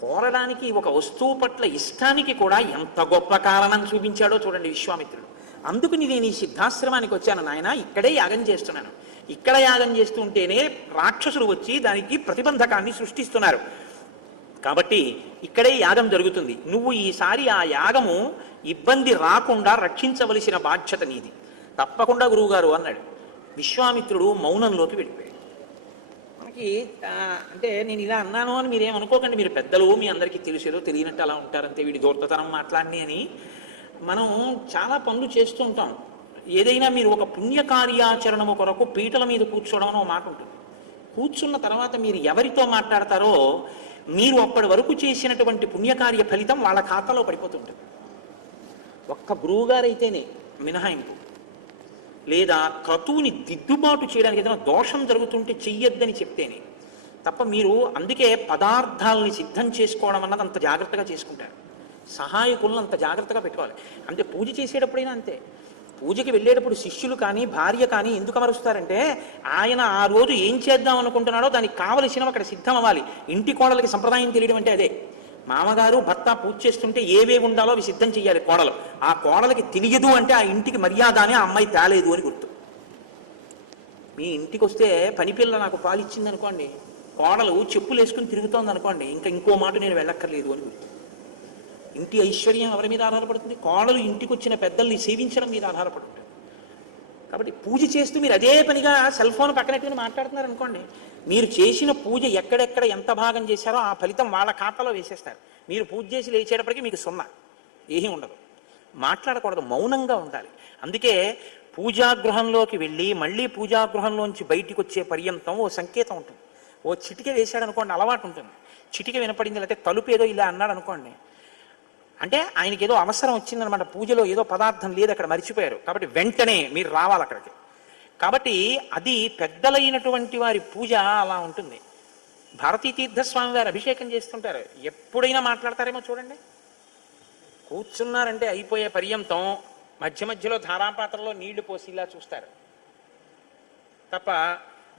కోరడానికి ఒక వస్తువు పట్ల ఇష్టానికి కూడా ఎంత గొప్ప కారణం చూపించాడో చూడండి విశ్వామిత్రుడు. అందుకని నేను ఈ సిద్ధాశ్రమానికి వచ్చాను నాయన, ఇక్కడే యాగం చేస్తున్నాను. ఇక్కడ యాగం చేస్తుంటేనే రాక్షసులు వచ్చి దానికి ప్రతిబంధకాన్ని సృష్టిస్తున్నారు. కాబట్టి ఇక్కడే యాగం జరుగుతుంది. నువ్వు ఈసారి ఆ యాగము ఇబ్బంది రాకుండా రక్షించవలసిన బాధ్యత నీది, తప్పకుండా గురువుగారు అన్నాడు. విశ్వామిత్రుడు మౌనంలోకి వెళ్ళిపోయాడు. మనకి అంటే నేను ఇలా అన్నాను అని మీరేమనుకోకండి, మీరు పెద్దలు, మీ అందరికీ తెలిసేదో తెలియనట్టు అలా ఉంటారంతే. వీడి దూర్తతనం మాట్లాడిని అని మనం చాలా పనులు చేస్తూ ఉంటాం. ఏదైనా మీరు ఒక పుణ్యకార్యాచరణము కొరకు పీటల మీద కూర్చోవడం అని ఒక మాట ఉంటుంది. కూర్చున్న తర్వాత మీరు ఎవరితో మాట్లాడతారో మీరు అప్పటి వరకు చేసినటువంటి పుణ్యకార్య ఫలితం వాళ్ళ ఖాతాలో పడిపోతుంటుంది. ఒక్క గురువుగారైతేనే మినహాయింపు, లేదా క్రతువుని దిద్దుబాటు చేయడానికి ఏదైనా దోషం జరుగుతుంటే చెయ్యొద్దని చెప్తేనే తప్ప. మీరు అందుకే పదార్థాలని సిద్ధం చేసుకోవడం అన్నది అంత జాగ్రత్తగా చేసుకుంటారు. సహాయకులను అంత జాగ్రత్తగా పెట్టుకోవాలి. అంటే పూజ చేసేటప్పుడైనా అంతే. పూజకి వెళ్ళేటప్పుడు శిష్యులు కానీ భార్య కానీ ఎందుకు అమరుస్తారంటే ఆయన ఆ రోజు ఏం చేద్దాం అనుకుంటున్నాడో దానికి కావలసినవి అక్కడ సిద్ధం అవ్వాలి. ఇంటి కోడలకి సంప్రదాయం తెలియడం అంటే అదే. మామగారు భర్త పూజ చేస్తుంటే ఏవేవి ఉండాలో అవి సిద్ధం చేయాలి కోడలు. ఆ కోడలకి తెలియదు అంటే ఆ ఇంటికి మర్యాద అని ఆ అమ్మాయి తేలేదు అని గుర్తు. మీ ఇంటికి వస్తే పనిపిల్ల నాకు పాలిచ్చింది అనుకోండి, కోడలు చెప్పులు వేసుకుని తిరుగుతోంది అనుకోండి, ఇంకో మాట నేను వెళ్ళక్కర్లేదు అని గుర్తు. ఇంటి ఐశ్వర్యం ఎవరి మీద ఆధారపడుతుంది? కోడలు ఇంటికి వచ్చిన పెద్దల్ని సేవించడం మీద ఆధారపడుతుంది. కాబట్టి పూజ చేస్తూ మీరు అదే పనిగా సెల్ ఫోన్ పక్కనట్టుకుని మాట్లాడుతున్నారు అనుకోండి, మీరు చేసిన పూజ ఎక్కడెక్కడ ఎంత భాగం చేశారో ఆ ఫలితం వాళ్ళ ఖాతాలో వేసేస్తారు. మీరు పూజ చేసి లేచేటప్పటికీ మీకు 0, ఏమీ ఉండదు. మాట్లాడకూడదు, మౌనంగా ఉండాలి. అందుకే పూజాగృహంలోకి వెళ్ళి మళ్ళీ పూజాగృహంలోంచి బయటికి వచ్చే పర్యంతం ఓ సంకేతం ఉంటుంది. ఓ చిటిక వేశాడు అనుకోండి, అలవాటు ఉంటుంది. చిటిక వినపడింది, లేకపోతే తలుపు ఏదో ఇలా అన్నాడు అనుకోండి, అంటే ఆయనకి ఏదో అవసరం వచ్చిందనమాట. పూజలో ఏదో పదార్థం లేదు, అక్కడ మర్చిపోయారు, కాబట్టి వెంటనే మీరు రావాలి అక్కడికి. కాబట్టి అది పెద్దలైనటువంటి వారి పూజ అలా ఉంటుంది. భారతీ తీర్థస్వామి వారు అభిషేకం చేస్తుంటారు, ఎప్పుడైనా మాట్లాడతారేమో చూడండి. కూర్చున్నారంటే అయిపోయే పర్యంతం మధ్య మధ్యలో ధారాపాత్రలో నీళ్లు పోసి ఇలా చూస్తారు తప్ప,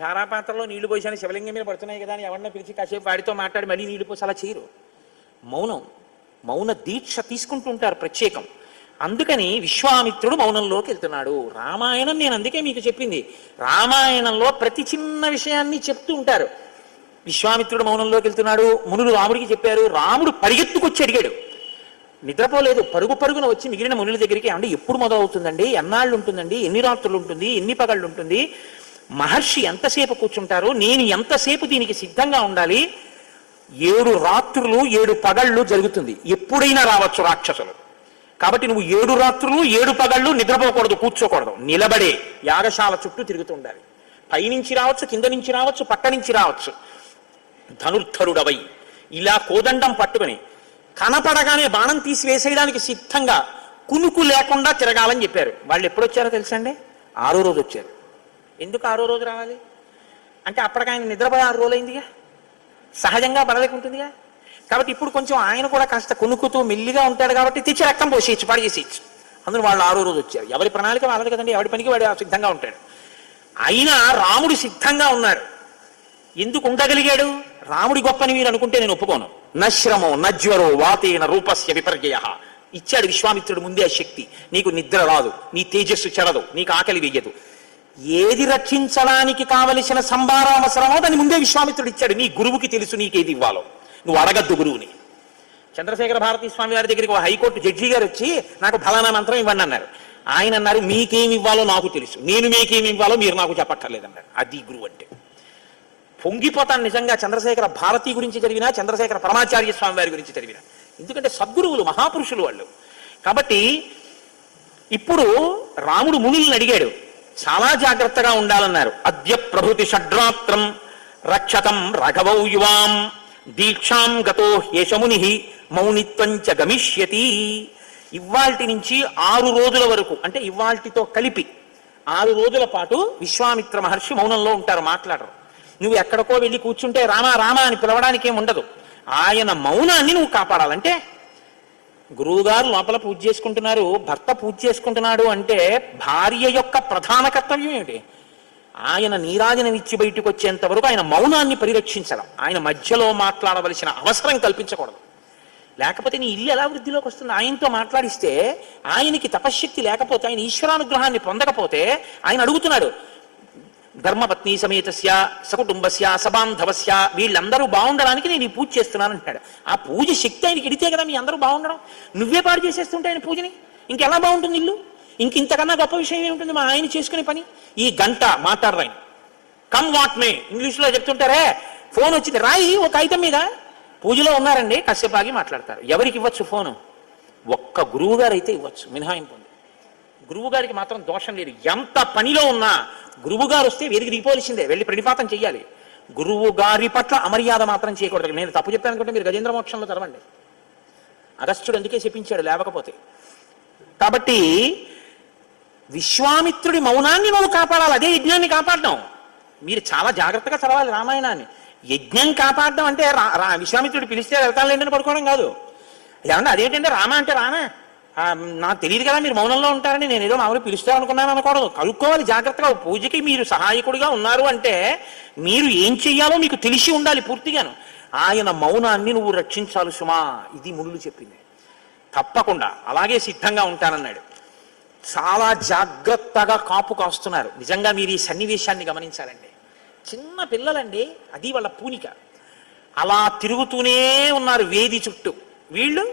ధారాపాత్రలో నీళ్లు పోసాను శివలింగం మీద పడుతున్నాయి కదా అని ఎవరినో పిలిచి కాసేపు వాడితో మాట్లాడి మళ్ళీ నీళ్లు పోసి అలా చేయరు. మౌన దీక్ష తీసుకుంటూ ఉంటారు ప్రత్యేకం. అందుకని విశ్వామిత్రుడు మౌనంలోకి వెళ్తున్నాడు. రామాయణం నేను అందుకే మీకు చెప్పింది, రామాయణంలో ప్రతి చిన్న విషయాన్ని చెప్తూ ఉంటారు. విశ్వామిత్రుడు మౌనంలోకి వెళ్తున్నాడు, మునులు రాముడికి చెప్పారు. రాముడు పరిగెత్తుకొచ్చి అడిగాడు, నిద్రపోలేదు, పరుగున వచ్చి మిగిలిన మునుల దగ్గరికి, అంటే ఎప్పుడు మొదలవుతుందండి, ఎన్నాళ్ళు ఉంటుందండి, ఎన్ని రాత్రులు ఉంటుంది, ఎన్ని పగళ్ళు ఉంటుంది, మహర్షి ఎంతసేపు కూర్చుంటారు, నేను ఎంతసేపు దీనికి సిద్ధంగా ఉండాలి. 7 రాత్రులు 7 పగళ్ళు జరుగుతుంది, ఎప్పుడైనా రావచ్చు రాక్షసులు. కాబట్టి నువ్వు 7 రాత్రులు 7 పగళ్ళు నిద్రపోకూడదు, కూర్చోకూడదు, నిలబడే యాగశాల చుట్టూ తిరుగుతూ ఉండాలి. పైనుంచి రావచ్చు, కింద నుంచి రావచ్చు, పక్క నుంచి రావచ్చు. ధనుర్ధరుడవై ఇలా కోదండం పట్టుకుని కనపడగానే బాణం తీసి వేసేయడానికి సిద్ధంగా కునుకు లేకుండా తిరగాలని చెప్పారు. వాళ్ళు ఎప్పుడు వచ్చారో తెలుసండి? 6వ రోజు వచ్చారు. ఎందుకు 6వ రోజు రావాలి అంటే అప్పటికి ఆయన నిద్రపోయి 6 రోజులైందిగా, సహజంగా పడలేకుంటుందిగా. కాబట్టి ఇప్పుడు కొంచెం ఆయన కూడా కాస్త కొనుక్కుతూ మెల్లిగా ఉంటాడు కాబట్టి తెచ్చి రక్తం పోసేయచ్చు, పాడు చేసేయచ్చు. అందులో వాళ్ళు 6వ రోజు వచ్చారు. ఎవరి ప్రణాళిక వాళ్ళది కదండి, ఎవరి పనికి వాడు సిద్ధంగా ఉంటాడు. అయినా రాముడు సిద్ధంగా ఉన్నాడు. ఎందుకు ఉండగలిగాడు? రాముడి గొప్పని మీరు అనుకుంటే నేను ఒప్పుకోను. నశ్రమో నజ్వరో వాతేన రూపస్య విపర్యయ. ఇచ్చాడు విశ్వామిత్రుడు ముందే ఆ శక్తి. నీకు నిద్ర రాదు, నీ తేజస్సు చెడదు, నీకు ఆకలి వెయ్యదు. ఏది రక్షించడానికి కావలసిన సంభారం అవసరమో దాన్ని ముందే విశ్వామిత్రుడు ఇచ్చాడు. నీ గురువుకి తెలుసు నీకేది ఇవ్వాలో. నువ్వు అడగద్దు గురువుని. చంద్రశేఖర భారతీ స్వామి వారి దగ్గరికి ఒక హైకోర్టు జడ్జి గారు వచ్చి నాకు ఫలానా మంత్రం ఇవ్వండి అన్నారు. ఆయన అన్నారు, మీకేమి ఇవ్వాలో నాకు తెలుసు, నేను మీకేమి ఇవ్వాలో మీరు నాకు చెప్పక్కర్లేదన్నారు. అది గురువు అంటే. పొంగిపోతాను నిజంగా చంద్రశేఖర భారతి గురించి చదివినా, చంద్రశేఖర పరమాచార్య స్వామి వారి గురించి చదివినా. ఎందుకంటే సద్గురువులు, మహాపురుషులు వాళ్ళు. కాబట్టి ఇప్పుడు రాముడు మునుల్ని అడిగాడు, చాలా జాగ్రత్తగా ఉండాలన్నారు. అద్య ప్రభృతి షడ్రాత్రం రక్షతం రాఘవౌ యువాం దీక్షాం గతో హేషముని మౌనిత్వంచ గమిష్యతి. ఇవాల్టి నుంచి 6 రోజుల వరకు, అంటే ఇవాల్టితో కలిపి 6 రోజుల పాటు విశ్వామిత్ర మహర్షి మౌనంలో ఉంటారు, మాట్లాడరు. నువ్వు ఎక్కడికో వెళ్ళి కూర్చుంటే రామా రామా అని పిలవడానికి ఏమి ఉండదు. ఆయన మౌనాన్ని నువ్వు కాపాడాలంటే, గురువుగారు లోపల పూజ చేసుకుంటున్నారు, భర్త పూజ చేసుకుంటున్నాడు అంటే భార్య యొక్క ప్రధాన కర్తవ్యం ఏమిటి? ఆయన నీరాజనం ఇచ్చి బయటకు వచ్చేంత వరకు ఆయన మౌనాన్ని పరిరక్షించడం, ఆయన మధ్యలో మాట్లాడవలసిన అవసరం కల్పించకూడదు. లేకపోతే నీ ఇల్లు ఎలా వృద్ధిలోకి వస్తుంది? ఆయనతో మాట్లాడిస్తే, ఆయనకి తపశ్శక్తి లేకపోతే, ఆయన ఈశ్వరానుగ్రహాన్ని పొందకపోతే, ఆయన అడుగుతున్నాడు ధర్మపత్ని సమేతస్య సకుటుంబస్య సబాంధవస్య, వీళ్ళందరూ బాగుండడానికి నేను ఈ పూజ చేస్తున్నాను అంటాడు. ఆ పూజ శక్తి ఆయనకి ఎడితే కదా మీ అందరూ బాగుండడం. నువ్వే పాడు చేసేస్తుంటే ఆయన పూజని ఇంకెలా బాగుంటుంది ఇల్లు? ఇంతకన్నా గొప్ప విషయం ఏముంటుంది మా ఆయన చేసుకునే పని? ఈ గంట మాట్లాడరు ఆయన. కమ్ వాట్ మే ఇంగ్లీష్లో చెప్తుంటారే, ఫోన్ వచ్చింది రాయి ఒక కాగితం మీద, పూజలో ఉన్నారండి కాసేపు ఆగి మాట్లాడతారు. ఎవరికి ఇవ్వచ్చు ఫోను? ఒక్క గురువు గారు అయితే ఇవ్వచ్చు, మినహాయింపు ఉంది. గురువు గారికి మాత్రం దోషం లేదు. ఎంత పనిలో ఉన్నా గురువు గారు వస్తే వెలిగి దిగిపోవలసిందే, వెళ్ళి ప్రణిపాతం చెయ్యాలి. గురువు గారి పట్ల అమర్యాద మాత్రం చేయకూడదు. నేను తప్పు చెప్పాను అనుకుంటే మీరు గజేంద్ర మోక్షంలో చదవండి. అగస్త్యుడు అందుకే చెప్పించాడు లేవకపోతే. కాబట్టి విశ్వామిత్రుడి మౌనాన్ని నువ్వు కాపాడాలి, అదే యజ్ఞాన్ని కాపాడడం. మీరు చాలా జాగ్రత్తగా చదవాలి రామాయణాన్ని. యజ్ఞం కాపాడడం అంటే విశ్వామిత్రుడు పిలిస్తే వెళ్తానులేండి పడుకోవడం కాదు. ఏమన్నా అదేంటంటే రామ అంటే రామ, నాకు తెలియదు కదా మీరు మౌనంలో ఉంటారని, నేను ఏదో మామూలు పిలుస్తా అనుకున్నాను అనకూడదు. కలుక్కోవాలి జాగ్రత్తగా. పూజకి మీరు సహాయకుడిగా ఉన్నారు అంటే మీరు ఏం చెయ్యాలో మీకు తెలిసి ఉండాలి పూర్తిగాను. ఆయన మౌనాన్ని నువ్వు రక్షించాలి సుమా, ఇది మునులు చెప్పింది. తప్పకుండా అలాగే సిద్ధంగా ఉంటానన్నాడు. చాలా జాగ్రత్తగా కాపు కాస్తున్నారు. నిజంగా మీరు ఈ సన్నివేశాన్ని గమనించాలండి. చిన్న పిల్లలండి, అది వాళ్ళ పూనిక. అలా తిరుగుతూనే ఉన్నారు వేది చుట్టూ. వీళ్ళు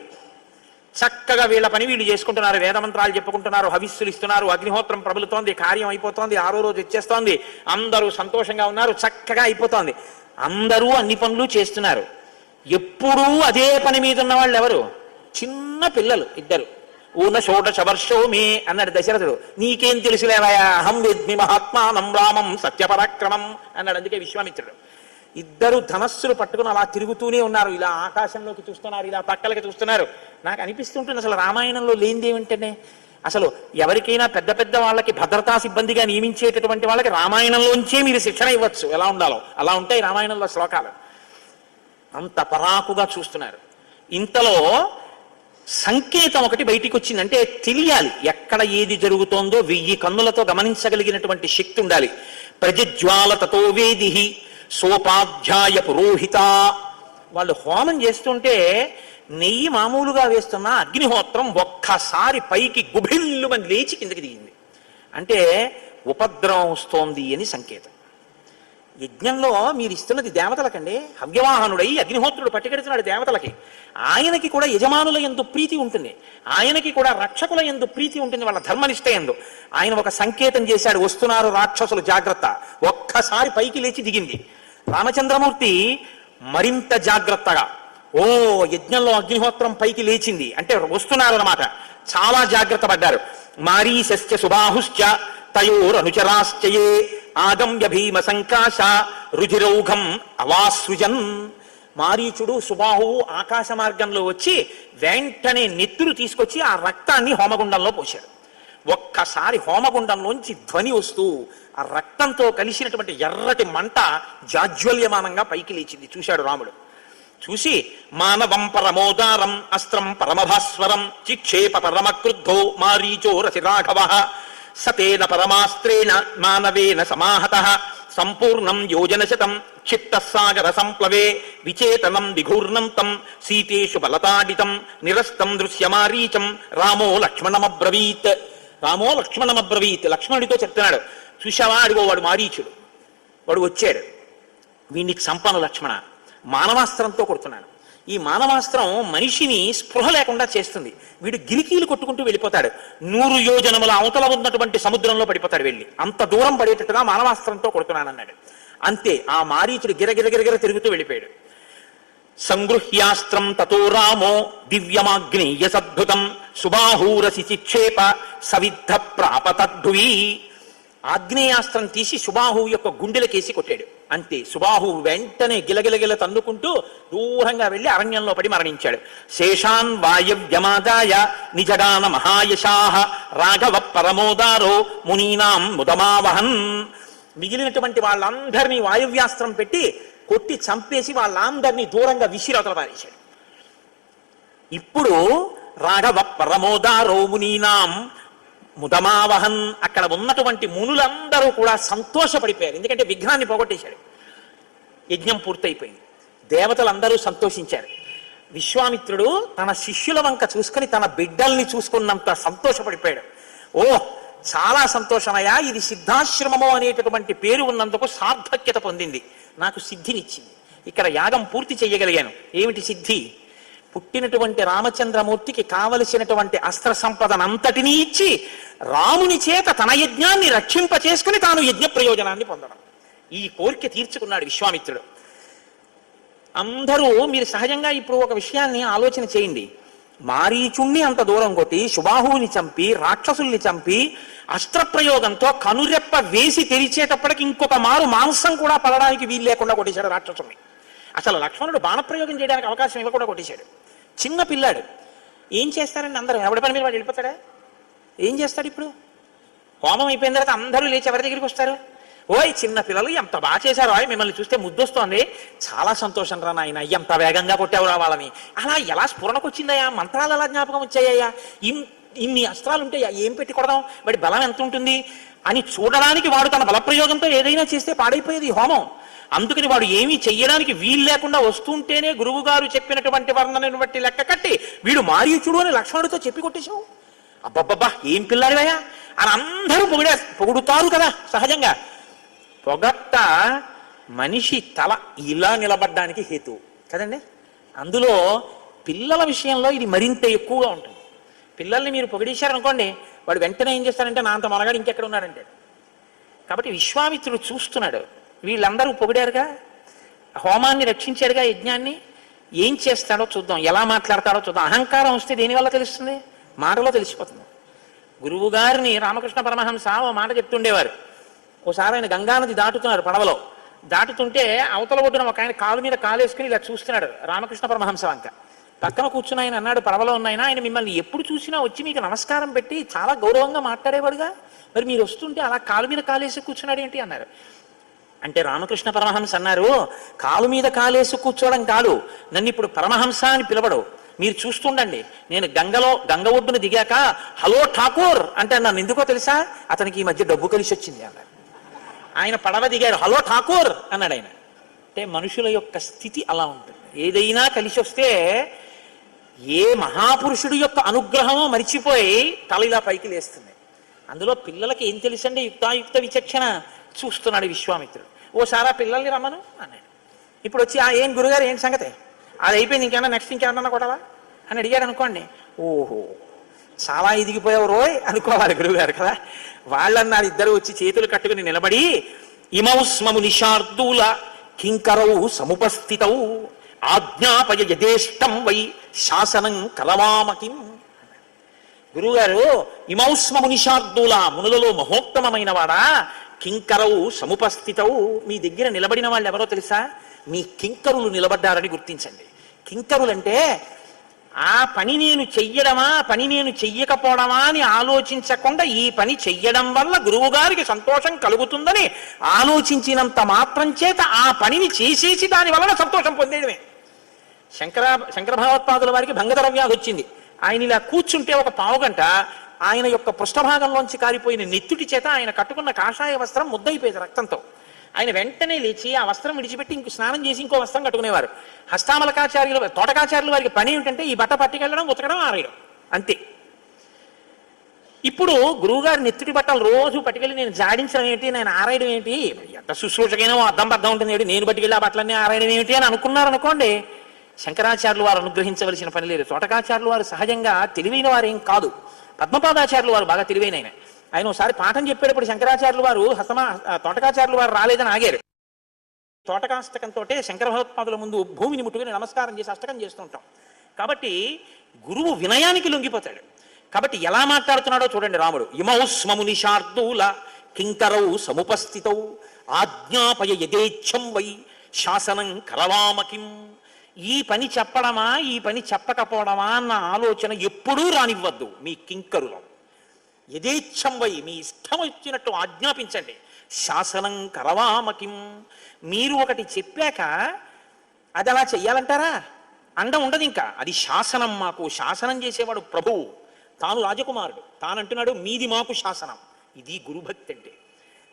చక్కగా వీళ్ళ పని వీళ్ళు చేసుకుంటున్నారు, వేదమంత్రాలు చెప్పుకుంటున్నారు, హవిస్సులు ఇస్తున్నారు, అగ్నిహోత్రం ప్రబలుతోంది, కార్యం అయిపోతోంది, 6వ రోజు వచ్చేస్తోంది, అందరూ సంతోషంగా ఉన్నారు, చక్కగా అయిపోతోంది. అందరూ అన్ని పనులు చేస్తున్నారు. ఎప్పుడూ అదే పని మీద ఉన్న వాళ్ళు ఎవరు? చిన్న పిల్లలు ఇద్దరు. ఊన షోడశ వర్షో మే అన్నాడు దశరథుడు. నీకేం తెలుసులేవయా, అహం విద్మి మహాత్మానం రామం సత్యపరాక్రమం అన్నాడు. అందుకే విశ్వామిత్రుడు. ఇద్దరు ధనస్సులు పట్టుకుని అలా తిరుగుతూనే ఉన్నారు. ఇలా ఆకాశంలోకి చూస్తున్నారు, ఇలా పక్కలకి చూస్తున్నారు. నాకు అనిపిస్తుంటుంది అసలు రామాయణంలో లేనిదేమిటంటే, అసలు ఎవరికైనా పెద్ద పెద్ద వాళ్ళకి భద్రతా సిబ్బందిగా నియమించేటటువంటి వాళ్ళకి రామాయణంలోంచే మీరు శిక్షణ ఇవ్వచ్చు, ఎలా ఉండాలో అలా ఉంటాయి రామాయణంలో శ్లోకాలు. అంత పరాకుగా చూస్తున్నారు. ఇంతలో సంకేతం ఒకటి బయటికి వచ్చిందంటే తెలియాలి, ఎక్కడ ఏది జరుగుతోందో 1000 కన్నులతో గమనించగలిగినటువంటి శక్తి ఉండాలి. ప్రజ్వాల తతో వేది సోపాధ్యాయ పురోహిత. వాళ్ళు హోమం చేస్తుంటే నెయ్యి మామూలుగా వేస్తున్న అగ్నిహోత్రం ఒక్కసారి పైకి గుభిల్లు అని లేచి కిందకి దిగింది. అంటే ఉపద్రవం వస్తోంది అని సంకేతం. యజ్ఞంలో మీరు ఇస్తున్నది దేవతలకండి. హవ్యవాహనుడై అగ్నిహోత్రుడు పట్టుకెడుతున్నాడు దేవతలకి. ఆయనకి కూడా యజమానుల యందు ప్రీతి ఉంటుంది, ఆయనకి కూడా రక్షకుల యందు ప్రీతి ఉంటుంది, వాళ్ళ ధర్మనిష్ట యందు. ఆయన ఒక సంకేతం చేశాడు, వస్తున్నారు రాక్షసులు జాగ్రత్త. ఒక్కసారి పైకి లేచి దిగింది. రామచంద్రమూర్తి మరింత జాగ్రత్తగా, ఓ యజ్ఞంలో అగ్నిహోత్రం పైకి లేచింది అంటే వస్తున్నారు అన్నమాట. చాలా జాగ్రత్త పడ్డారు. మారీశస్య సుబాహుశ్చ తయోరనుచరాశ్చయే ఆగమ్య భీమ సంకాశ రుజిరౌఘం అవాసృజన్. మారీచుడు సుబాహువు ఆకాశ మార్గంలో వచ్చి వెంటనే నెత్తురు తీసుకొచ్చి ఆ రక్తాన్ని హోమగుండంలో పోశాడు. ఒక్కసారి హోమగుండంలోంచి ధ్వని వస్తూ ఆ రక్తంతో కలిసినటువంటి ఎర్రటి మంట జాజ్వల్యమానంగా పైకి లేచింది. చూశాడు రాముడు. చూసి మానవం పరమోదారం అస్త్రం పరమభాస్వరం చిక్షేప పరమక్రుద్ధో మారీచో రసి రాఘవ సతేన పరమాస్త్రేణ మానవేన సమాహతః సంపూర్ణం యోజనశతం క్షిప్తసాగర సంప్లవే విచేతనం విఘూర్ణంతం సీతేషు బలతాడితం నిరస్తం దృశ్యమారీచం రామో లక్ష్మణమబ్రవీత్. రామో లక్ష్మణమబ్రవీత్. లక్ష్మణుడితో చెప్తున్నాడు, చూశావా అడిగో వాడు మారీచుడు, వాడు వచ్చాడు, వీడిని చంపను లక్ష్మణ. మానవాస్త్రంతో కొడుతున్నాడు. ఈ మానవాస్త్రం మనిషిని స్పృహ లేకుండా చేస్తుంది. వీడు గిలికీలు కొట్టుకుంటూ వెళ్ళిపోతాడు. 100 యోజనముల అవతల ఉన్నటువంటి సముద్రంలో పడిపోతాడు వెళ్ళి. అంత దూరం పడేటట్టుగా మానవాస్త్రంతో కొడుతున్నానన్నాడు. అంతే, ఆ మారీచుడు గిరగిరగిరగిర తిరుగుతూ వెళ్ళిపోయాడు. సంగృహ్యాస్త్రం తతో రామో దివ్యమాగ్నేయ సద్భుతం సుబాహూరసి చిక్షేప సవిద్ధ ప్రాపతద్భువి. ఆగ్నేయాస్త్రం తీసి సుబాహు యొక్క గుండెలకేసి కొట్టాడు. అంతే, సుబాహు వెంటనే గిలగిలగిల తన్నుకుంటూ దూరంగా వెళ్లి అరణ్యంలో పడి మరణించాడు. శేషాన్ వాయవ్యమాదాయ నిజడాన మహాయశాః రాఘవ పరమోదారో మునీనాం ముదమావహన్. మిగిలినటువంటి వాళ్ళందరినీ వాయువ్యాస్త్రం పెట్టి కొట్టి చంపేసి వాళ్ళందరినీ దూరంగా విసిరవతల పారేశాడు. ఇప్పుడు రాఘవ పరమోదారో మునీనాం ముదమావహన్. అక్కడ ఉన్నటువంటి మునులందరూ కూడా సంతోషపడిపోయారు. ఎందుకంటే విఘ్నాన్ని పోగొట్టేశాడు. యజ్ఞం పూర్తయిపోయింది. దేవతలందరూ సంతోషించారు. విశ్వామిత్రుడు తన శిష్యుల వంక చూసుకుని తన బిడ్డల్ని చూసుకున్నంత సంతోషపడిపోయాడు. ఓ, చాలా సంతోషమయ్యా, ఇది సిద్ధాశ్రమము అనేటటువంటి పేరు ఉన్నందుకు సార్థక్యత పొందింది, నాకు సిద్ధినిచ్చింది. ఇక్కడ యాగం పూర్తి చేయగలిగాను. ఏమిటి సిద్ధి? పుట్టినటువంటి రామచంద్రమూర్తికి కావలసినటువంటి అస్త్ర సంపదనంతటినీ ఇచ్చి రాముని చేత తన యజ్ఞాన్ని రక్షింపచేసుకుని తాను యజ్ఞ ప్రయోజనాన్ని పొందడం. ఈ కోరిక తీర్చుకున్నాడు విశ్వామిత్రుడు. అందరూ మీరు సహజంగా ఇప్పుడు ఒక విషయాన్ని ఆలోచన చేయండి. మారీచుణ్ణి అంత దూరం కొట్టి సుబాహువుని చంపి రాక్షసుల్ని చంపి అస్త్రప్రయోగంతో కనురెప్ప వేసి తెరిచేటప్పటికి ఇంకొక మారు మాంసం కూడా పడడానికి వీలు లేకుండా కొట్టేశాడు రాక్షసుల్ని. అసలు లక్ష్మణుడు బాణప్రయోగం చేయడానికి అవకాశం ఇవ్వకుండా కొట్టేశాడు. చిన్న పిల్లాడు, ఏం చేస్తారండి అందరూ? ఎవడి పని మీద వాడు వెళ్ళిపోతాడా? ఏం చేస్తాడు? ఇప్పుడు హోమం అయిపోయిన తర్వాత అందరూ లేచి ఎవరి దగ్గరికి వస్తారు? ఓయ్ చిన్న పిల్లలు ఎంత బాగా చేశారో, మిమ్మల్ని చూస్తే ముద్దొస్తోంది, చాలా సంతోషం రా నాయన, ఎంత వేగంగా కొట్టావురా వాళ్ళని, అలా ఎలా స్ఫురణకు వచ్చిందయ్యా, మంత్రాలు ఎలా జ్ఞాపకం వచ్చాయ్యా, ఇన్ని అస్త్రాలు ఉంటాయా, ఏం పెట్టి కొడదాం, వాడి బలం ఎంత ఉంటుంది అని చూడడానికి వాడు తన బలప్రయోగంతో ఏదైనా చేస్తే పాడైపోయేది ఈ హోమం. అందుకని వాడు ఏమీ చెయ్యడానికి వీలు లేకుండా వస్తుంటేనే గురువు గారు చెప్పినటువంటి వర్ణనను బట్టి లెక్క కట్టి వీడు మారీచుడు అని లక్ష్మణుడితో చెప్పి కొట్టేశావు. అబ్బబ్బబ్బా, ఏం పిల్లాడివయ్యా అని అందరూ పొగుడుతారు కదా సహజంగా. పొగట్ట మనిషి తల ఇలా నిలబడ్డానికి హేతు కదండి. అందులో పిల్లల విషయంలో ఇది మరింత ఎక్కువగా ఉంటుంది. పిల్లల్ని మీరు పొగిడేశారనుకోండి, వాడు వెంటనే ఏం చేస్తారంటే నా అంత మనగాడు ఇంకెక్కడ ఉన్నాడంటే. కాబట్టి విశ్వామిత్రుడు చూస్తున్నాడు, వీళ్ళందరూ పొగిడారుగా, హోమాన్ని రక్షించాడుగా, యజ్ఞాన్ని, ఏం చేస్తాడో చూద్దాం, ఎలా మాట్లాడతాడో చూద్దాం. అహంకారం వస్తే దేనివల్ల తెలుస్తుంది? మాటలో తెలిసిపోతుంది. గురువు గారిని రామకృష్ణ పరమహంస ఓ మాట చెప్తుండేవారు. ఓసారి ఆయన గంగానది దాటుతున్నారు పడవలో. దాటుతుంటే అవతల ఒడ్డున ఒక ఆయన కాలు మీద కాలేసుకుని ఇలా చూస్తున్నాడు రామకృష్ణ పరమహంస వంక. పక్కన కూర్చుని ఆయన అన్నాడు, పడవలో ఉన్నాయన, ఆయన మిమ్మల్ని ఎప్పుడు చూసినా వచ్చి మీకు నమస్కారం పెట్టి చాలా గౌరవంగా మాట్లాడేవాడుగా, మరి మీరు వస్తుంటే అలా కాలు మీద కాలేసి కూర్చున్నాడు ఏంటి అన్నారు. అంటే రామకృష్ణ పరమహంస అన్నారు, కాలు మీద కాలేసి కూర్చోవడం కాదు, నన్ను ఇప్పుడు పరమహంస అని పిలవడు, మీరు చూస్తుండండి, నేను గంగ ఒడ్డున దిగాక హలో ఠాకూర్ అంటే నన్ను ఎందుకో తెలుసా, అతనికి ఈ మధ్య డబ్బు కలిసి వచ్చింది అన్నారు. ఆయన పడవ దిగారు, హలో ఠాకూర్ అన్నాడు ఆయన. అంటే మనుషుల యొక్క స్థితి అలా ఉంటుంది. ఏదైనా కలిసి వస్తే ఏ మహాపురుషుడి యొక్క అనుగ్రహమో మరిచిపోయి తల ఇలా పైకి లేస్తుంది. అందులో పిల్లలకి ఏం తెలుసండి, యుక్తాయుక్త విచక్షణ. చూస్తున్నాడు విశ్వామిత్రుడు. ఓసారి ఆ పిల్లల్ని రమ్మను అన్నాడు. ఇప్పుడు వచ్చి ఏం గురుగారు ఏంటి సంగతి, అది అయిపోయింది, ఇంకేమన్నా నెక్స్ట్ ఇంకేమన్నా కొడవా అని అడిగాడు అనుకోండి, ఓహో చాలా ఎదిగిపోయావు రోయ్ అనుకోవాలి గురువుగారు కదా. వాళ్ళన్నారు, ఇద్దరు వచ్చి చేతులు కట్టుకుని నిలబడి, ఇమౌస్మము నిషార్దూల కింకరౌ సముపస్థితౌ ఆజ్ఞాపయ యథేష్టం వై శాసనం కలవామకిం. గురువుగారు, ఇమౌస్మము నిషార్దూల, మునులలో మహోత్తమైన వాడా, కింకరవు సముపస్థితవు, మీ దగ్గర నిలబడిన వాళ్ళు ఎవరో తెలుసా, మీ కింకరులు నిలబడ్డారని గుర్తించండి. కింకరులంటే ఆ పని నేను చెయ్యడమా, పని నేను చెయ్యకపోవడమా అని ఆలోచించకుండా ఈ పని చెయ్యడం వల్ల గురువు గారికి సంతోషం కలుగుతుందని ఆలోచించినంత మాత్రం చేత ఆ పనిని చేసేసి దాని వలన సంతోషం పొందేయడమే. శంకర భగవత్పాదుల వారికి భంగధర వ్యాధి వచ్చింది. ఆయన ఇలా కూర్చుంటే ఒక పావుగంట ఆయన యొక్క పృష్ఠభాగంలోంచి కారిపోయిన నెత్తుటి చేత ఆయన కట్టుకున్న కాషాయ వస్త్రం ముద్దయిపోయేది రక్తంతో. ఆయన వెంటనే లేచి ఆ వస్త్రం విడిచిపెట్టి ఇంకో స్నానం చేసి ఇంకో వస్త్రం కట్టుకునేవారు. హస్తామలకాచార్యులు, తోటకాచార్యులు వారికి పని ఏమిటంటే ఈ బట్ట పట్టుకెళ్ళడం, ఉతకడం, ఆరేయడం అంతే. ఇప్పుడు గురువుగారు నెత్తుటి బట్టలు రోజు పట్టుకెళ్ళి నేను జాడించడం ఏంటి, నేను ఆరాయడం ఏంటి, ఎంత శుశ్రూషకైనా అర్థం బద్దం ఉంటుంది ఏంటి, నేను పట్టుకెళ్ళి ఆ బట్టలన్నీ ఆరాయడం ఏమిటి అని అనుకున్నారనుకోండి, శంకరాచార్యులు వారు అనుగ్రహించవలసిన పని లేదు. తోటకాచార్యులు వారు సహజంగా తెలివైన వారేం కాదు. పద్మపాదాచార్యులు వారు బాగా తెలివైన ఆయన ఒకసారి పాఠం చెప్పేటప్పుడు శంకరాచార్యులు వారు తోటకాచార్యులు వారు రాలేదని ఆగారు. తోటకాష్టకంతో శంకర భగవత్పాదుల ముందు భూమిని ముట్టుకుని నమస్కారం చేసి అష్టకం చేస్తుంటాం. కాబట్టి గురువు వినయానికి లొంగిపోతాడు. కాబట్టి ఎలా మాట్లాడుతున్నాడో చూడండి రాముడు. ఇమౌ స్మముని శార్దూల కింకరౌ సముపస్థితౌ ఆజ్ఞాపయ యథేచ్ఛం వై శాసనం కరవామకిం. ఈ పని చెప్పడమా, ఈ పని చెప్పకపోవడమా అన్న ఆలోచన ఎప్పుడూ రానివ్వద్దు మీ కింకరులం. యథేచ్ఛం వై, మీ ఇష్టం వచ్చినట్టు ఆజ్ఞాపించండి. శాసనం కరవామకిం, మీరు ఒకటి చెప్పాక అది అలా చెయ్యాలంటారా? అండ ఉండదు ఇంకా. అది శాసనం. మాకు శాసనం చేసేవాడు ప్రభువు, తాను రాజకుమారుడు, తానంటున్నాడు మీది మాకు శాసనం. ఇది గురుభక్తి అంటే.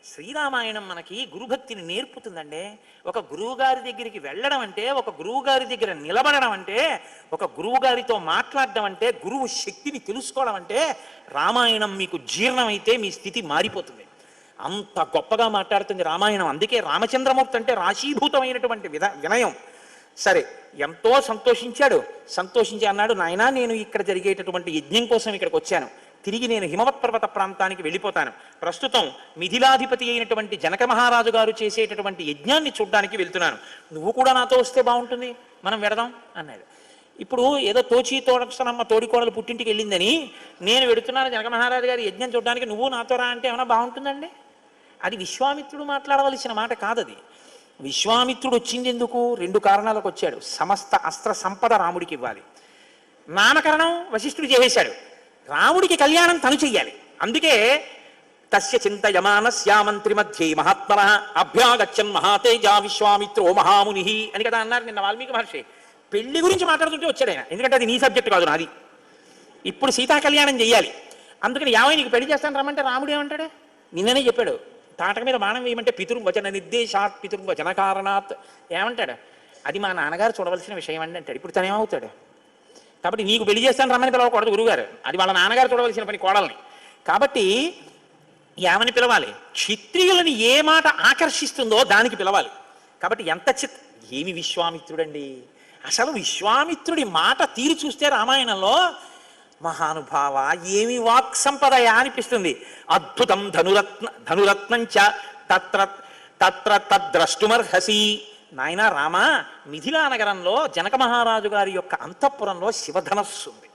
శ్రీరామాయణం మనకి గురుభక్తిని నేర్పుతుందండి. ఒక గురువుగారి దగ్గరికి వెళ్ళడం అంటే, ఒక గురువుగారి దగ్గర నిలబడడం అంటే, ఒక గురువుగారితో మాట్లాడడం అంటే, గురువు శక్తిని తెలుసుకోవడం అంటే, రామాయణం మీకు జీర్ణమైతే మీ స్థితి మారిపోతుంది. అంత గొప్పగా మాట్లాడుతుంది రామాయణం. అందుకే రామచంద్రమూర్తి అంటే రాశీభూతమైనటువంటి వినయం. సరే, ఎంతో సంతోషించాడు. సంతోషించి అన్నాడు, నాయనా నేను ఇక్కడ జరిగేటటువంటి యజ్ఞం కోసం ఇక్కడికి వచ్చాను, తిరిగి నేను హిమవత్ పర్వత ప్రాంతానికి వెళ్ళిపోతాను. ప్రస్తుతం మిథిలాధిపతి అయినటువంటి జనక మహారాజు గారు చేసేటటువంటి యజ్ఞాన్ని చూడ్డానికి వెళ్తున్నాను, నువ్వు కూడా నాతో వస్తే బాగుంటుంది, మనం వెడదాం అన్నాడు. ఇప్పుడు ఏదో తోడసనమ్మ తోడికోడలు పుట్టింటికి వెళ్ళిందని నేను వెడుతున్నాను జనక మహారాజు గారి యజ్ఞం చూడడానికి, నువ్వు నాతో రా అంటే ఏమైనా బాగుంటుందండి? అది విశ్వామిత్రుడు మాట్లాడవలసిన మాట కాదది. విశ్వామిత్రుడు వచ్చింది ఎందుకు? 2 కారణాలకు వచ్చాడు. సమస్త అస్త్ర సంపద రాముడికి ఇవ్వాలి, నామకరణం వశిష్ఠుడు చేసేశాడు, రాముడికి కళ్యాణం తను చెయ్యాలి. అందుకే తస్య చింతయమానస్య మంత్రి మధ్యే మహాత్మన అభ్యాగచ్చన్ మహాతేజ విశ్వామిత్రో మహాముని అని కదా అన్నారు నిన్న వాల్మీకి మహర్షి. పెళ్లి గురించి మాట్లాడుతుంటే వచ్చాడు ఆయన, ఎందుకంటే అది నీ సబ్జెక్ట్ కాదు నాది. ఇప్పుడు సీతా కళ్యాణం చెయ్యాలి, అందుకని యావై నీకు పెళ్లి చేస్తాను రమ్మంటే రాముడు ఏమంటాడు? నిన్ననే చెప్పాడు, తాటక మీద బాణం వేయమంటే పితృవచన నిర్దేశాత్ పితృవచన కారణాత్ ఏమంటాడు? అది మా నాన్నగారు చూడవలసిన విషయం అండి అంటాడు. ఇప్పుడు తను ఏమవుతాడు? కాబట్టి నీకు పెళ్లి చేస్తాను రమ్మని పిలవకూడదు గురువుగారు, అది వాళ్ళ నాన్నగారు చూడవలసిన పని కోడల్ని. కాబట్టి ఏమని పిలవాలి? క్షత్రియులని ఏ మాట ఆకర్షిస్తుందో దానికి పిలవాలి. కాబట్టి ఎంత ఏమి విశ్వామిత్రుడండి! అసలు విశ్వామిత్రుడి మాట తీరు చూస్తే రామాయణంలో మహానుభావ ఏమి వాక్ సంపదయా అనిపిస్తుంది. అద్భుతం ధనురత్నంచ తత్ర తత్ర తద్ద్రష్టుమర్హసి. నాయన రామ, మిథిలా నగరంలో జనక మహారాజు గారి యొక్క అంతఃపురంలో శివధనస్సు ఉంది.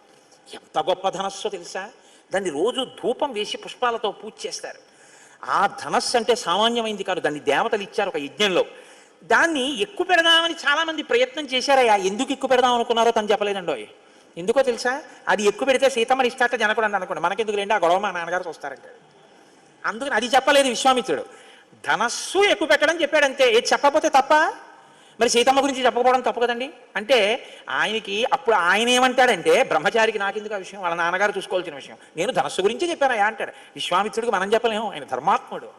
ఎంత గొప్ప ధనస్సు తెలుసా? దాన్ని రోజు ధూపం వేసి పుష్పాలతో పూజ చేస్తారు. ఆ ధనస్సు అంటే సామాన్యమైంది కాదు, దాన్ని దేవతలు ఇచ్చారు ఒక యజ్ఞంలో. దాన్ని ఎక్కువ పెడదామని చాలామంది ప్రయత్నం చేశారయ్యా. ఎందుకు ఎక్కువ పెడదాం అనుకున్నారో తను చెప్పలేదండో. ఎందుకో తెలుసా? అది ఎక్కువ పెడితే సీతమ్మని ఇష్టాట జనకుడు అని అనుకోండి, మనకెందుకు లేండి ఆ గొడవ మా నాన్నగారు చూస్తారంటే. అందుకని అది చెప్పలేదు విశ్వామిత్రుడు. ధనస్సు ఎక్కువ పెట్టడం చెప్పాడంతే. ఏది చెప్పకపోతే తప్ప? మరి సీతమ్మ గురించి చెప్పకపోవడం తప్పు కదండి. అంటే ఆయనకి అప్పుడు ఆయన ఏమంటాడంటే, బ్రహ్మచారికి నాకెందుకు ఆ విషయం, వాళ్ళ నాన్నగారు చూసుకోవాల్సిన విషయం, నేను ధనస్సు గురించి చెప్పానయా అంటాడు. విశ్వామిత్రుడికి మనం చెప్పలేము, ఆయన ధర్మాత్ముడు.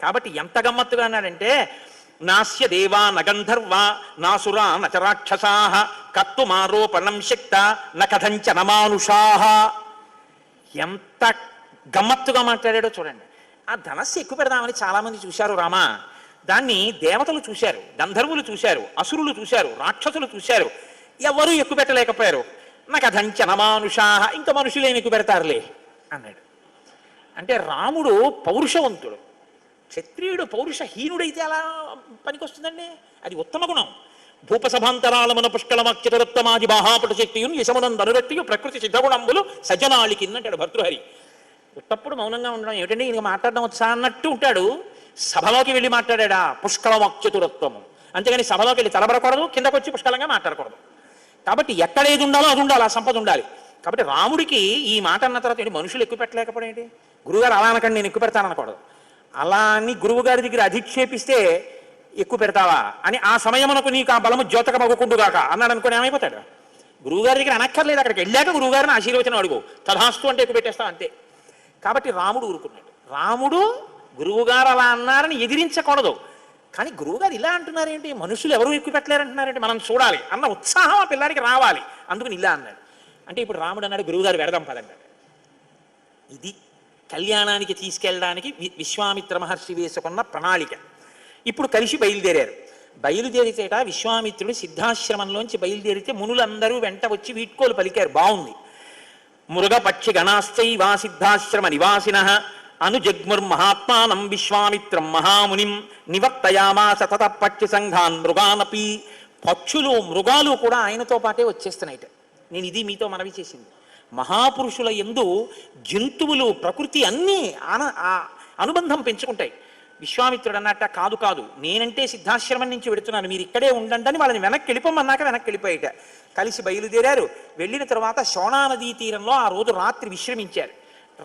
కాబట్టి ఎంత గమ్మత్తుగా అన్నాడంటే, నాస్య దేవా నగంధర్వా నాసురా నచరాక్షసా కర్తుమారోపణం శక్త నకథంచ నమానుషాహ. ఎంత గమ్మత్తుగా మాట్లాడాడో చూడండి. ఆ ధనస్సు ఎక్కువ పెడదామని చాలామంది చూశారు రామా. దాన్ని దేవతలు చూశారు, గంధర్వులు చూశారు, అసురులు చూశారు, రాక్షసులు చూశారు, ఎవరూ ఎక్కువ పెట్టలేకపోయారు. నకథంచ నమానుషాహ, ఇంకా మనుషులేమి ఎక్కువ పెడతారులే అన్నాడు. అంటే రాముడు పౌరుషవంతుడు. క్షత్రియుడు పౌరుషహీనుడైతే అలా పనికొస్తుందండి. అది ఉత్తమ గుణం. భూపసభాంతరాలమున పుష్కలమక్షతరుత్తమాది బాహాపట శక్తియున్ యశమునంద అనురక్తియు ప్రకృతి సిద్ధగుణంబులు సజ్జనాళికిన్నంటాడు భర్తృహరి. ఉత్తప్పుడు మౌనంగా ఉండడం ఏమిటంటే, ఈయనకి మాట్లాడడం వచ్చా అన్నట్టు ఉంటాడు. సభలోకి వెళ్ళి మాట్లాడా పుష్కలమక్షతురత్వము. అంతేగాని సభలోకి వెళ్ళి తలబడకూడదు, కిందకు వచ్చి పుష్కలంగా మాట్లాడకూడదు. కాబట్టి ఎక్కడ ఏది ఉండాలో అది ఉండాలి, ఆ సంపద ఉండాలి. కాబట్టి రాముడికి ఈ మాట అన్న తర్వాత ఏంటి, మనుషులు ఎక్కువ పెట్టలేకపోవడం ఏంటి? గురువుగారు అలా అనకండి నేను ఎక్కువ పెడతాననకూడదు. అలా అని గురువుగారి దగ్గర అధిక్షేపిస్తే ఎక్కువ పెడతావా అని ఆ సమయమునకు నీకు ఆ బలము ద్యోతకమగుకుండుగాక అన్నాడు అనుకుని ఏమైపోతాడు? గురువుగారి దగ్గర అనక్కర్లేదు, అక్కడికి వెళ్ళాక గురువుగారిని ఆశీర్వచనం అడుగు, తథాస్తు అంటే ఎక్కువ పెట్టేస్తావు అంతే. కాబట్టి రాముడు ఊరుకున్నాడు. రాముడు గురువుగారు అలా అన్నారని ఎదిరించకూడదు. కానీ గురువుగారు ఇలా అంటున్నారేంటి, మనుషులు ఎవరు ఎక్కువ పెట్టలేరంటున్నారంటే మనం చూడాలి అన్న ఉత్సాహం ఆ పిల్లాడికి రావాలి, అందుకని ఇలా అన్నాడు. అంటే ఇప్పుడు రాముడు అన్నాడు, గురువుగారు వెడదాం పదండి. ఇది కళ్యాణానికి తీసుకెళ్ళడానికి విశ్వామిత్ర మహర్షి వేసుకున్న ప్రణాళిక. ఇప్పుడు కలిసి బయలుదేరారు. బయలుదేరితేట విశ్వామిత్రుడు సిద్ధాశ్రమంలోంచి బయలుదేరితే మునులందరూ వెంట వచ్చి వీడ్కోలు పలికారు. బాగుంది. మృగపక్షి గణాశ్చైవా సిద్ధాశ్రమ నివాసిన అనుజగ్ముర్మహాత్మానం విశ్వామిత్రం మహామునిం నివర్తయామాస తతపక్షి సంఘాన్ మృగానపి. పక్షులు మృగాలు కూడా ఆయనతో పాటే వచ్చేస్తున్నాయిట. నేను ఇది మీతో మనవి చేసింది. మహాపురుషుల యందు జంతువులు ప్రకృతి అన్నీ అనుబంధం పెంచుకుంటాయి. విశ్వామిత్రుడు అన్నట్ట, కాదు కాదు, నేనంటే సిద్ధాశ్రమం నుంచి వెడుతున్నాను, మీరు ఇక్కడే ఉండండి అని వాళ్ళని వెనక్కి వెళ్ళిపోమన్నాక వెనక్కి వెళ్ళిపోయాట. కలిసి బయలుదేరారు. వెళ్ళిన తర్వాత శోణానదీ తీరంలో ఆ రోజు రాత్రి విశ్రమించారు.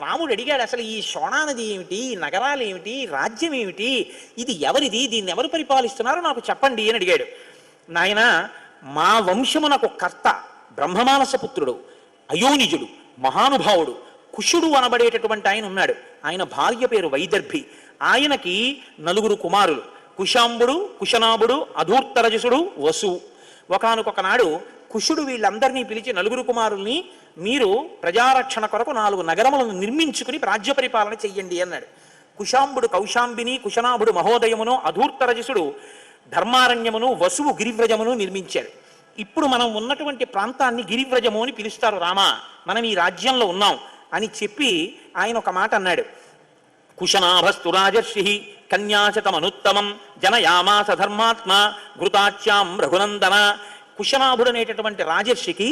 రాముడు అడిగాడు, అసలు ఈ శోణానది ఏమిటి, ఈ నగరాలు ఏమిటి, రాజ్యం ఏమిటి, ఇది ఎవరిది, దీన్ని ఎవరు పరిపాలిస్తున్నారో నాకు చెప్పండి అని అడిగాడు. నాయన, మా వంశమునకు కర్త బ్రహ్మమానస పుత్రుడు, అయోనిజుడు, మహానుభావుడు కుషుడు అనబడేటటువంటి ఆయన ఉన్నాడు. ఆయన భార్య పేరు వైదర్భి. ఆయనకి 9 కుమారులు, కుశాంబుడు, కుశనాభుడు, అధూర్తరజసుడు, వసు. ఒకానొక నాడు కుషుడు వీళ్ళందరినీ పిలిచి 9 కుమారుల్ని మీరు ప్రజారక్షణ కొరకు 4 నగరములను నిర్మించుకుని రాజ్య పరిపాలన చెయ్యండి అన్నాడు. కుశాంబుడు కౌశాంబిని, కుశనాభుడు మహోదయమును, అధూర్తరజసుడు ధర్మారణ్యమును, వసువు గిరివ్రజమును నిర్మించాడు. ఇప్పుడు మనం ఉన్నటువంటి ప్రాంతాన్ని గిరివ్రజము అని పిలుస్తారు. రామా, మనం ఈ రాజ్యంలో ఉన్నాం అని చెప్పి ఆయన ఒక మాట అన్నాడు. కుశనాభస్తు రాజర్షి కన్యాశతమనుత్తమం జనయామాస ధర్మాత్మ ఘృతాచ్యాం రఘునందన. కుశనాభుడు అనేటటువంటి రాజర్షికి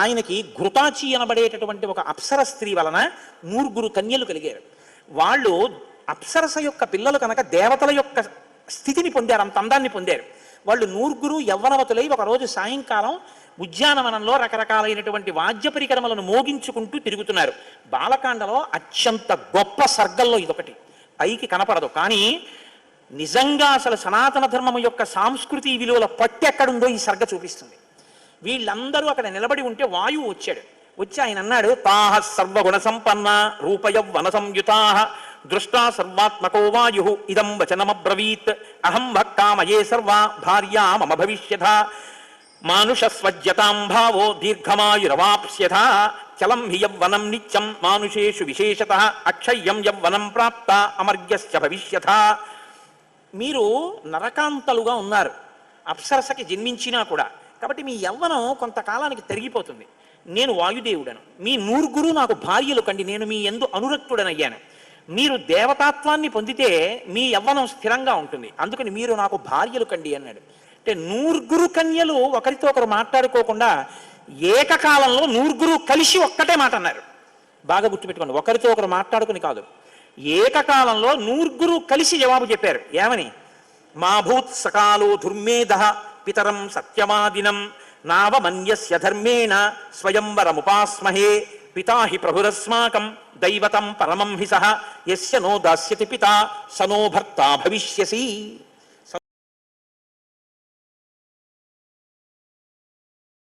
ఆయనకి ఘృతాచి అనబడేటటువంటి ఒక అప్సర స్త్రీ వలన 9 కన్యలు కలిగారు. వాళ్ళు అప్సరస యొక్క పిల్లలు కనుక దేవతల యొక్క స్థితిని పొందారు, అంత అందాన్ని పొందారు. వాళ్ళు 9 యవ్వనవతులై ఒకరోజు సాయంకాలం ఉద్యానవనంలో రకరకాలైనటువంటి వాద్య పరికరములను మోగించుకుంటూ తిరుగుతున్నారు. బాలకాండలో అత్యంత గొప్ప సర్గల్లో ఇదొకటి. పైకి కనపడదు, కానీ నిజంగా అసలు సనాతన ధర్మము యొక్క సాంస్కృతి విలువల పట్టు ఎక్కడుందో ఈ సర్గ చూపిస్తుంది. వీళ్ళందరూ అక్కడ నిలబడి ఉంటే వాయువు వచ్చాడు. వచ్చి ఆయన అన్నాడు, తాహ సర్వగుణ సంపన్న రూపయవ్వన సంయుతాః దృష్టా సర్వాత్మకో వాయు ఇదం వచనమబ్రవీత్ అహం భక్తామయే సర్వా భార్యా మమ భవిష్యథ మానుషస్వజ్యతాం భావో దీర్ఘమాయురవాప్స్యథ చలం హి యవ్వనం నిత్యం మానుషేషు విశేషతః అక్షయ్యం యవ్వనం ప్రాప్త అమర్యస్య భవిష్యథ. మీరు నరకాంతలుగా ఉన్నారు, అప్సరసకి జన్మించినా కూడా, కాబట్టి మీ యవ్వనం కొంతకాలానికి తరిగిపోతుంది. నేను వాయుదేవుడను, మీ 9 నాకు భార్యలు కండి, నేను మీ యందు అనురక్తుడనయ్యాను. మీరు దేవతాత్వాన్ని పొందితే మీ యవ్వనం స్థిరంగా ఉంటుంది, అందుకని మీరు నాకు భార్యలు కండి అన్నాడు. అంటే 9 కన్యలు ఒకరితో ఒకరు మాట్లాడుకోకుండా ఏకకాలంలో 9 కలిసి ఒక్కటే మాట అన్నారు. బాగా గుర్తుపెట్టుకోండి, ఒకరితో ఒకరు మాట్లాడుకుని కాదు, ఏకకాలంలో 9 కలిసి జవాబు చెప్పారు. ఏమని? మా భూత్ సకాలో దుర్మేధ పితరం సత్యమాదినం నావమన్యస్య ధర్మేణ స్వయంవరముపాస్మహే పితాహి ప్రభురస్మాకం దైవతం పరమం హి సహ యస్య నో దాస్యతి పితా సనో భర్తా భవిష్యసి.